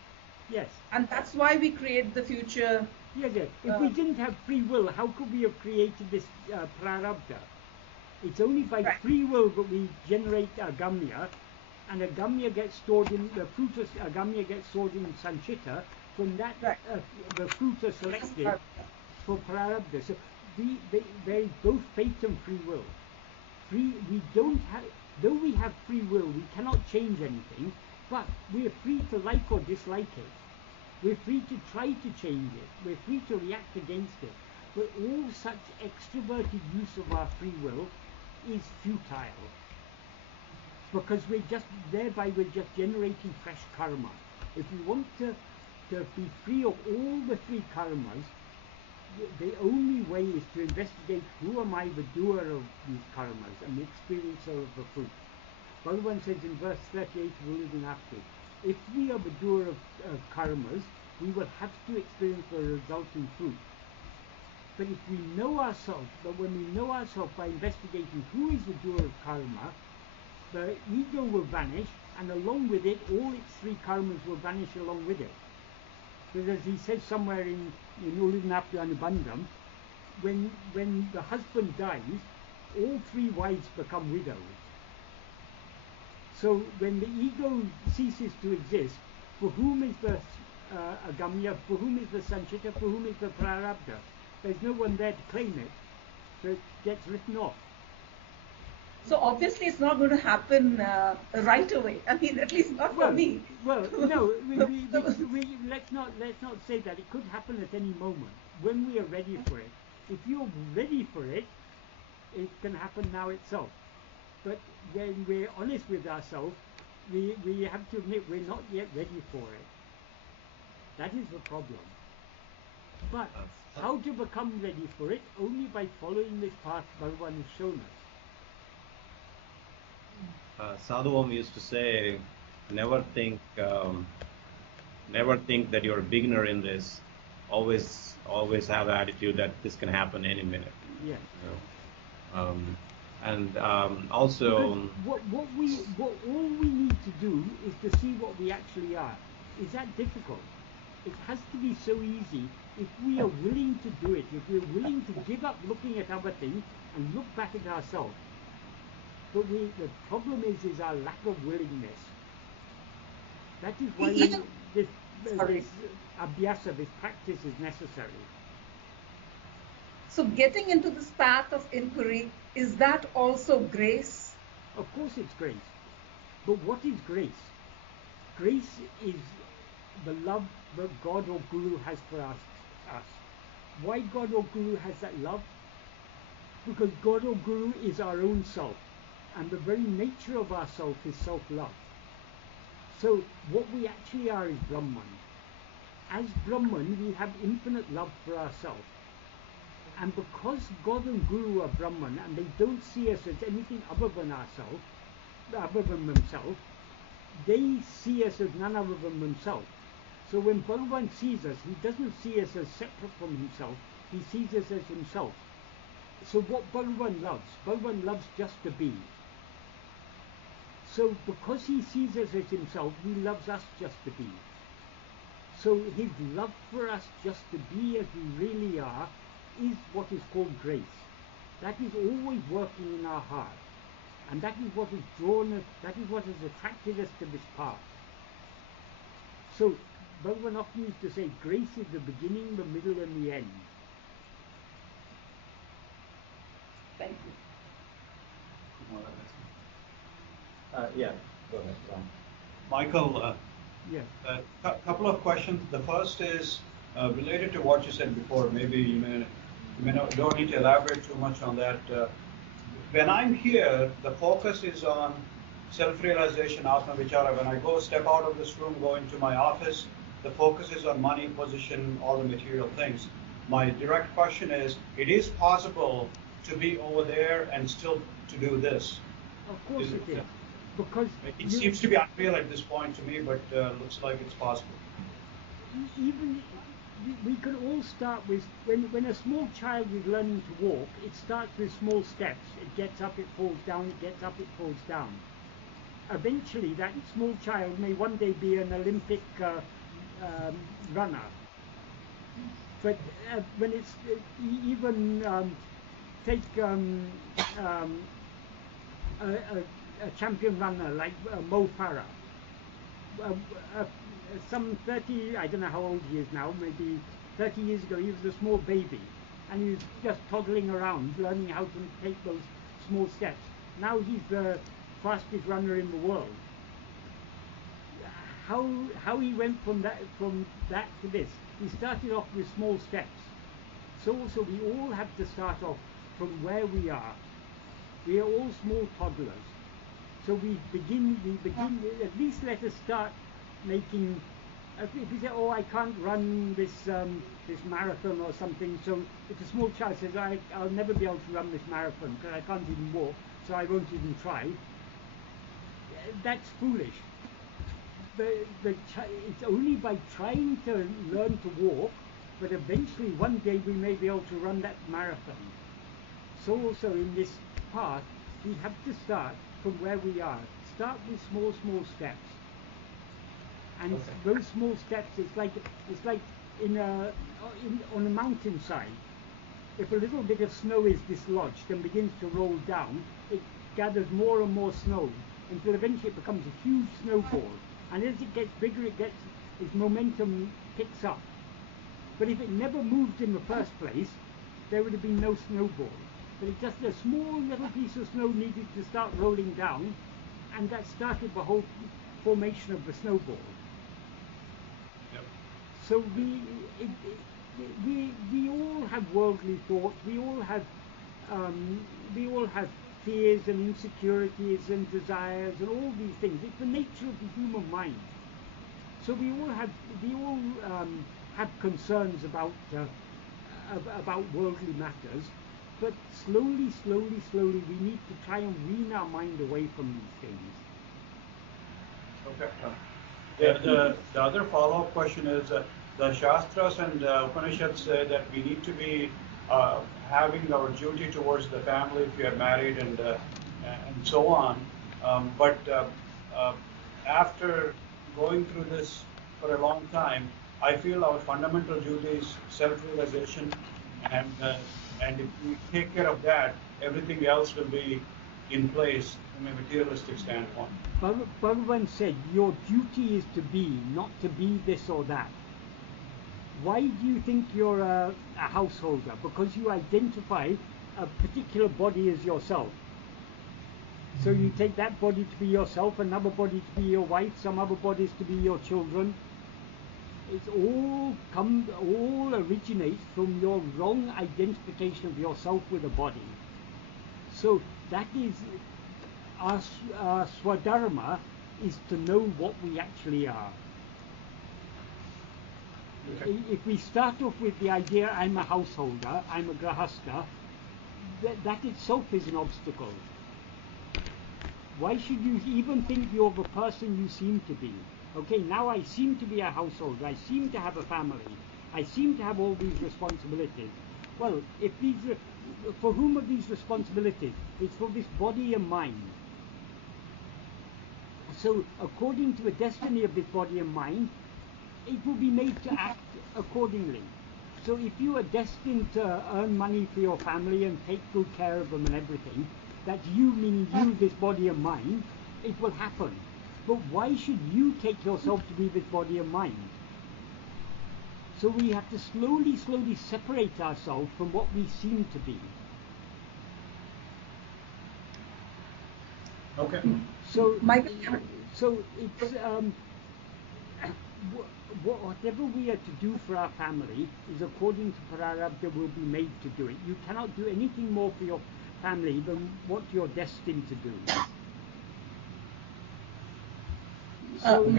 yes. And that's why we create the future. Yes. If we didn't have free will, how could we have created this prarabdha? It's only by free will that we generate agamya, and agamya gets stored in the fruit. Agamya gets stored in sanchita. From that, the fruits are selected for prarabdha. So there is both fate and free will. We don't have, though we have free will, we cannot change anything, but we are free to like or dislike it. We're free to try to change it. We're free to react against it. But all such extroverted use of our free will is futile, because we're just generating fresh karma. If we want to be free of all the three karmas, the only way is to investigate who am I, the doer of these karmas, and the experiencer of the fruit. Bhagavan says in verse 38 of Uڵḷadu Nāṛpadu, if we are the doer of karmas, we will have to experience the resulting fruit. But if we know ourselves, when we know ourselves by investigating who is the doer of karma, the ego will vanish, and along with it, all its three karmas will vanish along with it. Because as he says somewhere in Uڵḷadu Nāṛpadu, when the husband dies, all three wives become widows. So when the ego ceases to exist, for whom is the agamya, for whom is the sanchita, for whom is the prarabdha? There's no one there to claim it, so it gets written off. So obviously it's not going to happen right away. I mean, at least not for me. Well, no, let's not say that. It could happen at any moment when we are ready for it. If you're ready for it, it can happen now itself. But when we're honest with ourselves, we have to admit we're not yet ready for it. That is the problem. But how to become ready for it? Only by following this path Bhagavan has shown us. Sadhu Om used to say, never think that you're a beginner in this. Always have the attitude that this can happen any minute. Yes. And also, what all we need to do is to see what we actually are. Is that difficult? It has to be so easy if we are willing to do it, if we're willing to give up looking at other things and look back at ourselves. But the problem is our lack of willingness. That is why this abhyasa, this practice is necessary. So getting into this path of inquiry, is that also grace? Of course it's grace. But what is grace? Grace is the love that God or Guru has for us. Why God or Guru has that love? Because God or Guru is our own self. And the very nature of our self is self-love. So what we actually are is Brahman. As Brahman, we have infinite love for ourselves. And because God and Guru are Brahman and they don't see us as anything other than ourselves, other than themselves, they see us as none other than themselves. So when Bhagavan sees us, he doesn't see us as separate from himself, he sees us as himself. So what Bhagavan loves just to be. So because he sees us as himself, he loves us just to be. So his love for us just to be as we really are is what is called grace. That is always working in our heart. And that is what has drawn us, that is what has attracted us to this path. So Bhagavan often used to say, grace is the beginning, the middle and the end. Thank you. yeah, go ahead, Ram. Michael, Yes. a couple of questions. The first is related to what you said before. Maybe you don't need to elaborate too much on that. When I'm here, the focus is on self-realization, Atma Vichara. When I step out of this room, go into my office, the focus is on money, position, all the material things. My direct question is, it is possible to be over there and still to do this? Of course it is. Because it seems to be unreal at this point to me, but looks like it's possible. Even we can all start with, when a small child is learning to walk, it starts with small steps. It gets up, it falls down, it gets up, it falls down. Eventually that small child may one day be an Olympic runner. But when it's even take a champion runner like Mo Farah. Some 30, I don't know how old he is now, maybe 30 years ago, he was a small baby. And he was just toddling around, learning how to take those small steps. Now he's the fastest runner in the world. How he went from that to this? He started off with small steps. So we all have to start off from where we are. We are all small toddlers. So we begin, at least let us start making, if we say, oh, I can't run this marathon or something, so if a small child says, I'll never be able to run this marathon because I can't even walk, so I won't even try, that's foolish. It's only by trying to learn to walk, but eventually one day we may be able to run that marathon. So also in this path, we have to start from where we are. Start with small steps. And okay. Those small steps, it's like on a mountainside. If a little bit of snow is dislodged and begins to roll down, it gathers more and more snow until eventually it becomes a huge snowball. And as it gets bigger, its momentum picks up. But if it never moved in the first place, there would have been no snowball. But it's just a small little piece of snow needed to start rolling down, and that started the whole formation of the snowball. Yep. So we all have worldly thoughts. We all have fears and insecurities and desires and all these things. It's the nature of the human mind. So we all have concerns about worldly matters. But slowly, we need to try and wean our mind away from these things. Okay. The other follow-up question is, the Shastras and Upanishads say that we need to be having our duty towards the family if we are married and so on. But after going through this for a long time, I feel our fundamental duty is self-realization, and if we take care of that, everything else will be in place from a materialistic standpoint. Bhagavan said, your duty is to be, not to be this or that. Why do you think you're a householder? Because you identify a particular body as yourself. So you take that body to be yourself, another body to be your wife, some other bodies to be your children. It's all originates from your wrong identification of yourself with a body. So that is our swadharma, is to know what we actually are. Okay. If we start off with the idea, I'm a householder, I'm a grahastha, that itself is an obstacle. Why should you even think you're the person you seem to be? Okay, now I seem to be a householder, I seem to have a family, I seem to have all these responsibilities. Well, if these are, for whom are these responsibilities? It's for this body and mind. So according to the destiny of this body and mind, it will be made to act accordingly. So if you are destined to earn money for your family and take good care of them and everything, that's you, meaning you, this body and mind, it will happen. But why should you take yourself to be this body and mind? So we have to slowly separate ourselves from what we seem to be. Okay. So it's whatever we are to do for our family is according to prarabdha will be made to do it. You cannot do anything more for your family than what you're destined to do. So, we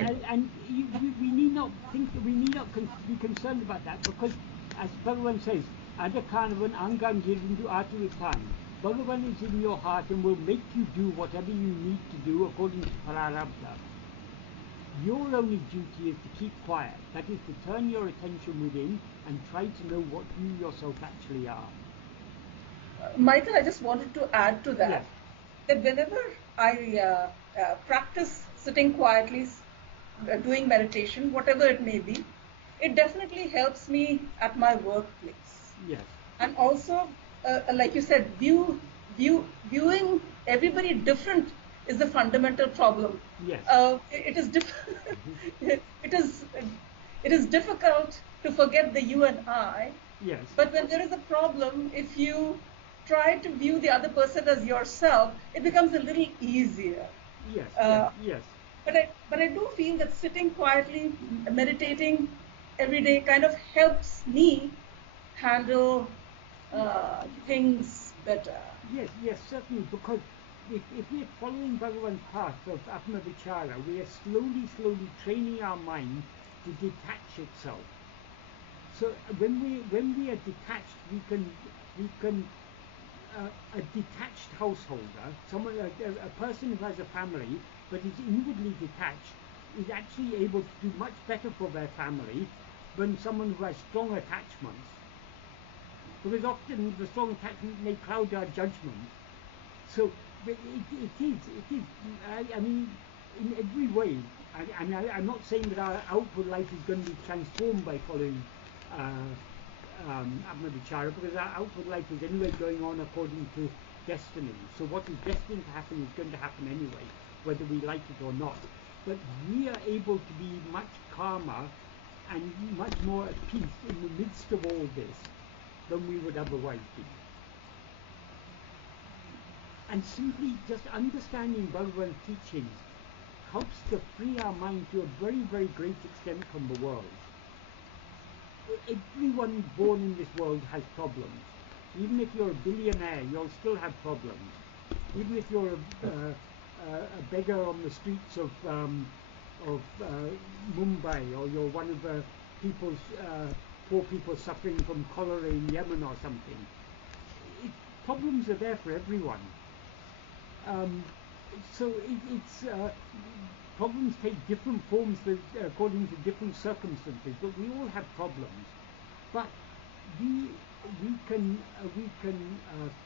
need not think, we need not be concerned about that, because as Bhagavan says, Adakanavan Angan Jirindu Atuvitan. Bhagavan is in your heart and will make you do whatever you need to do according to prarabdha. Your only duty is to keep quiet, that is to turn your attention within and try to know what you yourself actually are. Michael, I just wanted to add to that, yes. That whenever I practice sitting quietly, doing meditation, whatever it may be, it definitely helps me at my workplace. Yes. And also, like you said, viewing everybody different is the fundamental problem. Yes. It is it is difficult to forget the you and I. Yes. But when there is a problem, if you try to view the other person as yourself, it becomes a little easier. Yes. Yes. But I do feel that sitting quietly, meditating every day kind of helps me handle things better. Yes, certainly, because if we are following Bhagavan's path of Atma-vichara, we are slowly training our mind to detach itself. So when we are detached, we can a detached householder, a person who has a family but is inwardly detached, is actually able to do much better for their family than someone who has strong attachments. Because often the strong attachment may cloud our judgment. So it is. I mean, in every way. I'm not saying that our outward life is going to be transformed by following Atma-vichara, because our outward life is anyway going on according to destiny. So what is destined to happen is going to happen anyway, whether we like it or not. But we are able to be much calmer and much more at peace in the midst of all this than we would otherwise be. And simply just understanding Bhagavan's teachings helps to free our mind to a very, very great extent from the world. Everyone born in this world has problems. Even if you're a billionaire, you'll still have problems. Even if you're a beggar on the streets of Mumbai, or you're one of the poor people suffering from cholera in Yemen or something, problems are there for everyone. So problems take different forms according to different circumstances, but we all have problems. But we can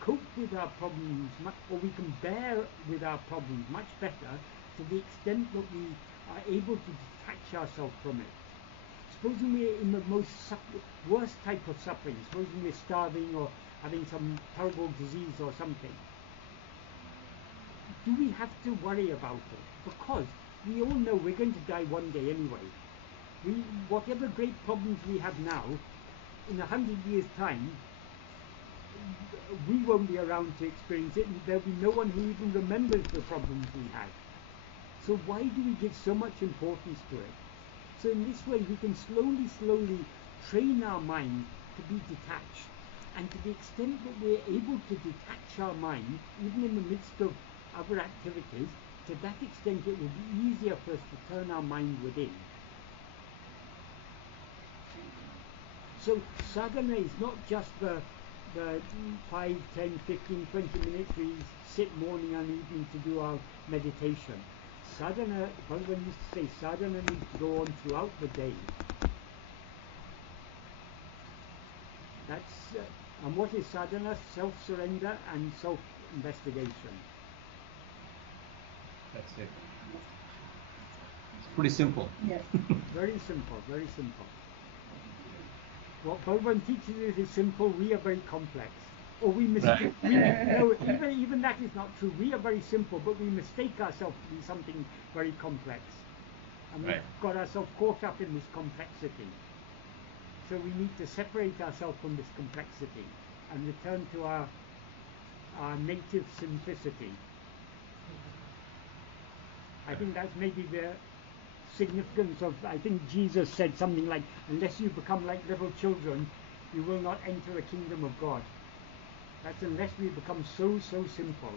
cope with our problems or we can bear with our problems much better to the extent that we are able to detach ourselves from it. Supposing we're in the worst type of suffering, supposing we're starving or having some terrible disease or something, do we have to worry about it? Because we all know we're going to die one day anyway. Whatever great problems we have now, in 100 years' time, we won't be around to experience it, and there'll be no one who even remembers the problems we had. So why do we give so much importance to it? So in this way, we can slowly train our mind to be detached. And to the extent that we're able to detach our mind, even in the midst of other activities, to that extent it will be easier for us to turn our mind within. So sadhana is not just the 5, 10, 15, 20 minutes we sit morning and evening to do our meditation. Sadhana, Bhagavan used to say, sadhana needs to go on throughout the day. That's and what is sadhana? Self-surrender and self-investigation. That's it. It's pretty simple. Yes. Very simple, very simple. What Bhagavan teaches us is simple, we are very complex. Or we mistake, no, even that is not true. We are very simple, but we mistake ourselves to be something very complex. And we've got ourselves caught up in this complexity. So we need to separate ourselves from this complexity and return to our native simplicity. I think that's maybe the significance of, I think Jesus said something like, unless you become like little children, you will not enter the kingdom of God. That's unless we become so simple.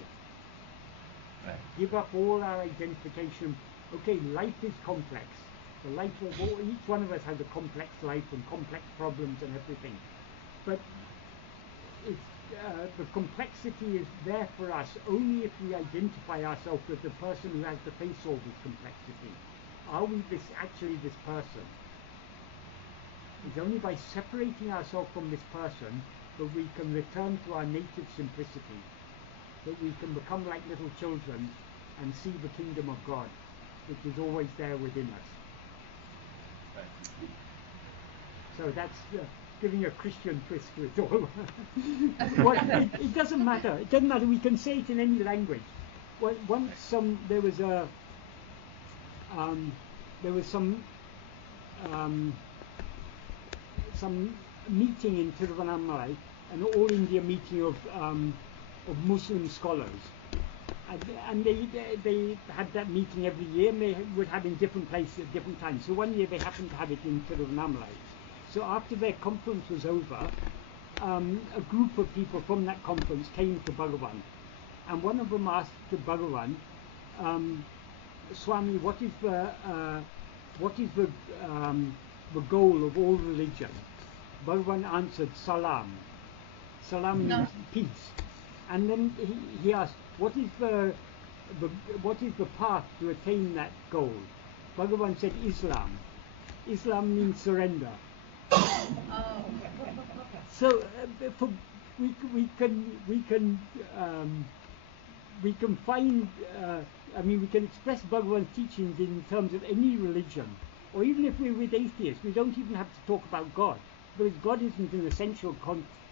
Right. Give up all our identification. Okay, life is complex. The life of each one of us has a complex life and complex problems and everything. But the complexity is there for us only if we identify ourselves with the person who has to face all this complexity. Are we actually this person? It's only by separating ourselves from this person that we can return to our native simplicity, that we can become like little children and see the kingdom of God, which is always there within us. Right. So that's giving a Christian twist to it all. It doesn't matter. It doesn't matter. We can say it in any language. Well, once there was some meeting in Tiruvannāmalai, an all India meeting of Muslim scholars, and they had that meeting every year, and they would have in different places at different times. So one year they happened to have it in Tiruvannāmalai. So after their conference was over, a group of people from that conference came to Bhagavan, and one of them asked to Bhagavan, Swami, what is the goal of all religion? Bhagavan answered, salam. Salam means peace. And then he asked, what is the path to attain that goal? Bhagavan said, Islam. Islam means surrender. So we can find. We can express Bhagavan's teachings in terms of any religion, or even if we're with atheists, we don't even have to talk about God, because God isn't an essential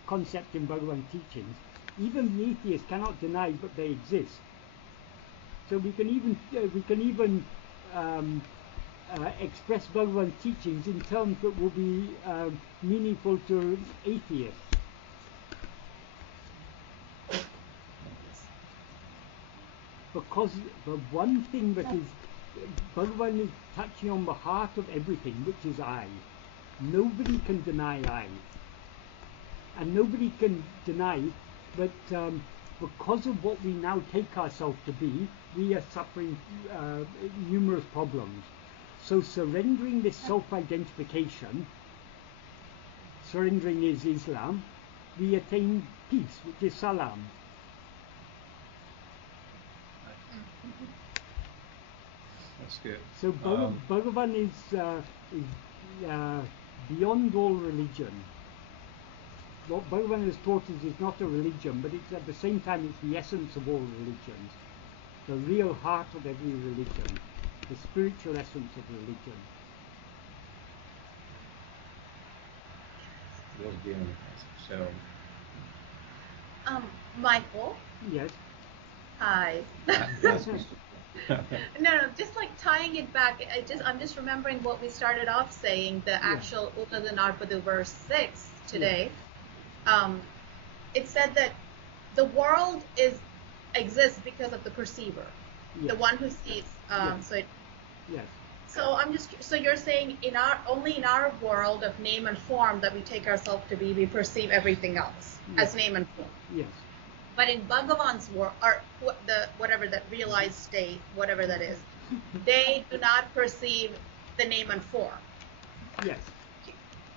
concept in Bhagavan's teachings. Even the atheists cannot deny that they exist. So we can even express Bhagavan's teachings in terms that will be meaningful to atheists. Because the one thing that is, Bhagavan is touching on the heart of everything, which is I. Nobody can deny I. And nobody can deny that because of what we now take ourselves to be, we are suffering numerous problems. So surrendering this self-identification, surrendering is Islam, we attain peace, which is salam. That's good. So Bhagavan is beyond all religion. what Bhagavan has taught us is not a religion, but it's at the same time it's the essence of all religions, the real heart of every religion, the spiritual essence of religion. So, Michael. Yes. Hi. No, just like tying it back. I'm just remembering what we started off saying. The actual ŭľḷadu Nāṛpadu verse 6 today. It said that the world exists because of the perceiver, the one who sees. So you're saying only in our world of name and form that we take ourselves to be, we perceive everything else as name and form. Yes. But in Bhagavan's world, or whatever that realized state, whatever that is, they do not perceive the name and form. Yes.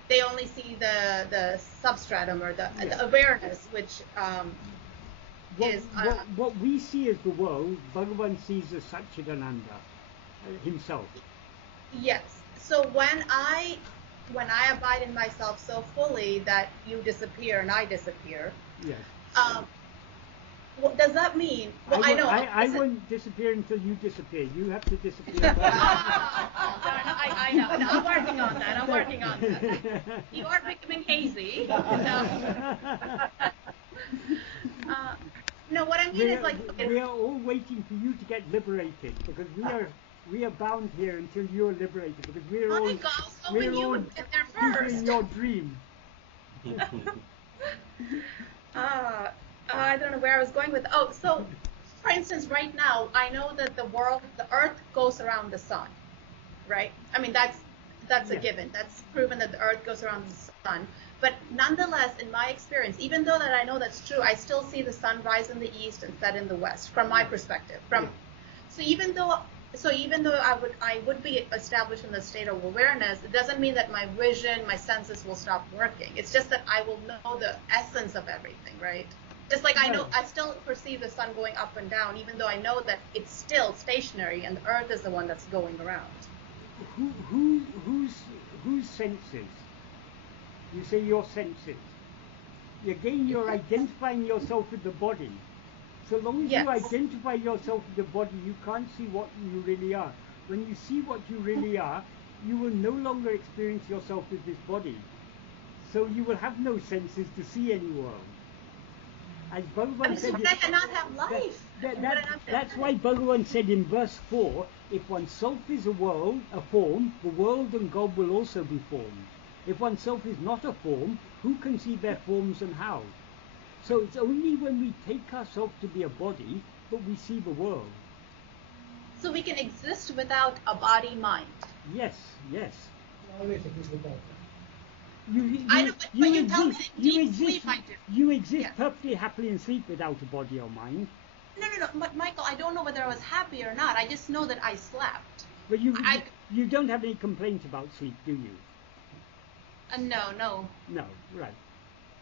They only see the substratum or the awareness, which is... what we see as the world, Bhagavan sees as Satchidananda himself. Yes. So when I abide in myself so fully that you disappear and I disappear... Yes. What does that mean? Well, I won't disappear until you disappear. You have to disappear. I know. No, I'm working on that. You are becoming hazy. No, what I mean is like... We are all waiting for you to get liberated, because we are bound here until you're liberated, because we're all get there first. in your dream. I don't know where I was going with. So for instance, right now, I know that the Earth goes around the sun, right? I mean, that's a given. That's proven that the Earth goes around the sun. But nonetheless, in my experience, even though that I know that's true, I still see the sun rise in the east and set in the west, from my perspective. So even though I would be established in the state of awareness, it doesn't mean that my vision, my senses will stop working. It's just that I will know the essence of everything, right? Just like I still perceive the sun going up and down, even though I know that it's still stationary and the Earth is the one that's going around. Whose senses? You say your senses. Again, you're identifying yourself with the body. So long as you identify yourself with the body, you can't see what you really are. When you see what you really are, you will no longer experience yourself with this body. So you will have no senses to see any world. As Bhagavan said, I cannot have life. That's why Bhagavan said in verse 4, if oneself is a form, the world and God will also be formed. If oneself is not a form, who can see their forms and how? So it's only when we take ourselves to be a body that we see the world. So we can exist without a body-mind. Yes. Always exist without that. You tell me that deep sleep I do. You exist perfectly happily in sleep without a body or mind. No. But Michael, I don't know whether I was happy or not. I just know that I slept. But you don't have any complaints about sleep, do you? No. No, right.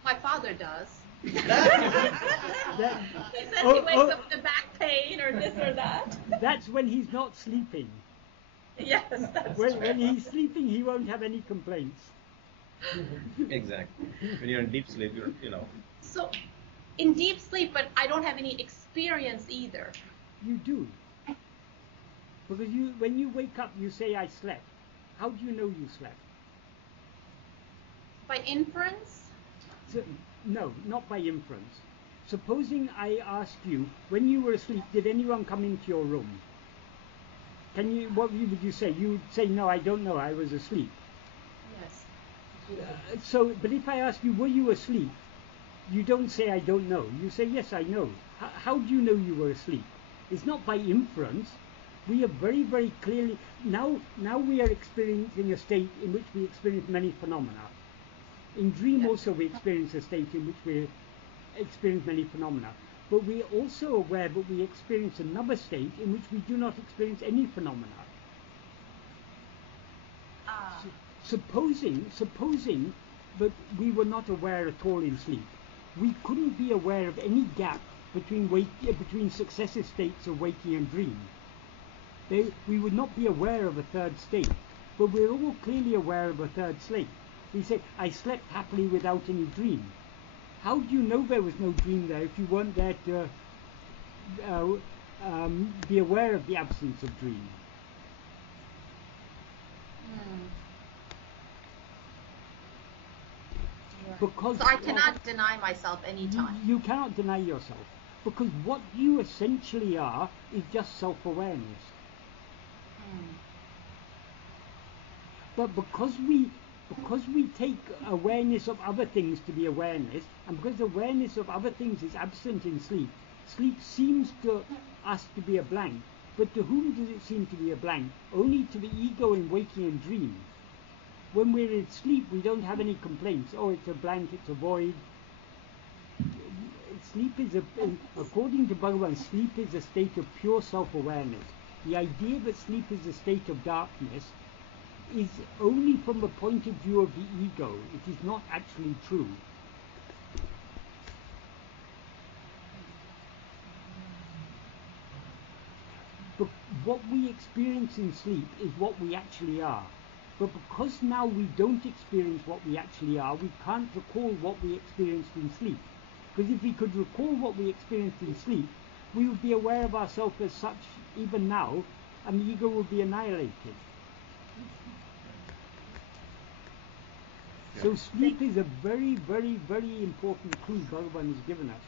My father does. He says he he wakes up with a back pain or this or that. That's when he's not sleeping. Yes, that's true. When he's sleeping, he won't have any complaints. Exactly. When you're in deep sleep, you're. So, in deep sleep, but I don't have any experience either. You do. Because when you wake up, you say, I slept. How do you know you slept? By inference? No, not by inference. Supposing I ask you, when you were asleep, did anyone come into your room? What would you say? You would say, no, I don't know, I was asleep. Yes. But if I ask you, were you asleep? You don't say, I don't know. You say, yes, I know. How do you know you were asleep? It's not by inference. We are very, very clearly, now we are experiencing a state in which we experience many phenomena. In dream also we experience a state in which we experience many phenomena. But we are also aware that we experience another state in which we do not experience any phenomena. Supposing that we were not aware at all in sleep, we couldn't be aware of any gap between successive states of waking and dream. We would not be aware of a third state, but we're all clearly aware of a third state. We say, I slept happily without any dream. how do you know there was no dream there if you weren't there to be aware of the absence of dream? Because so I cannot deny myself any time. You cannot deny yourself, because what you essentially are is just self-awareness. But because we take awareness of other things to be awareness, and because awareness of other things is absent in sleep, sleep seems to us to be a blank. But to whom does it seem to be a blank? Only to the ego in waking and dream. When we're in sleep, we don't have any complaints. Oh, it's a blank, it's a void. Sleep is according to Bhagavan, sleep is a state of pure self-awareness. The idea that sleep is a state of darkness is only from the point of view of the ego. It is not actually true. But what we experience in sleep is what we actually are. But because now we don't experience what we actually are, we can't recall what we experienced in sleep. Because if we could recall what we experienced in sleep, we would be aware of ourselves as such even now, and the ego would be annihilated. So sleep is a very, very, very important clue Bhagavan has given us.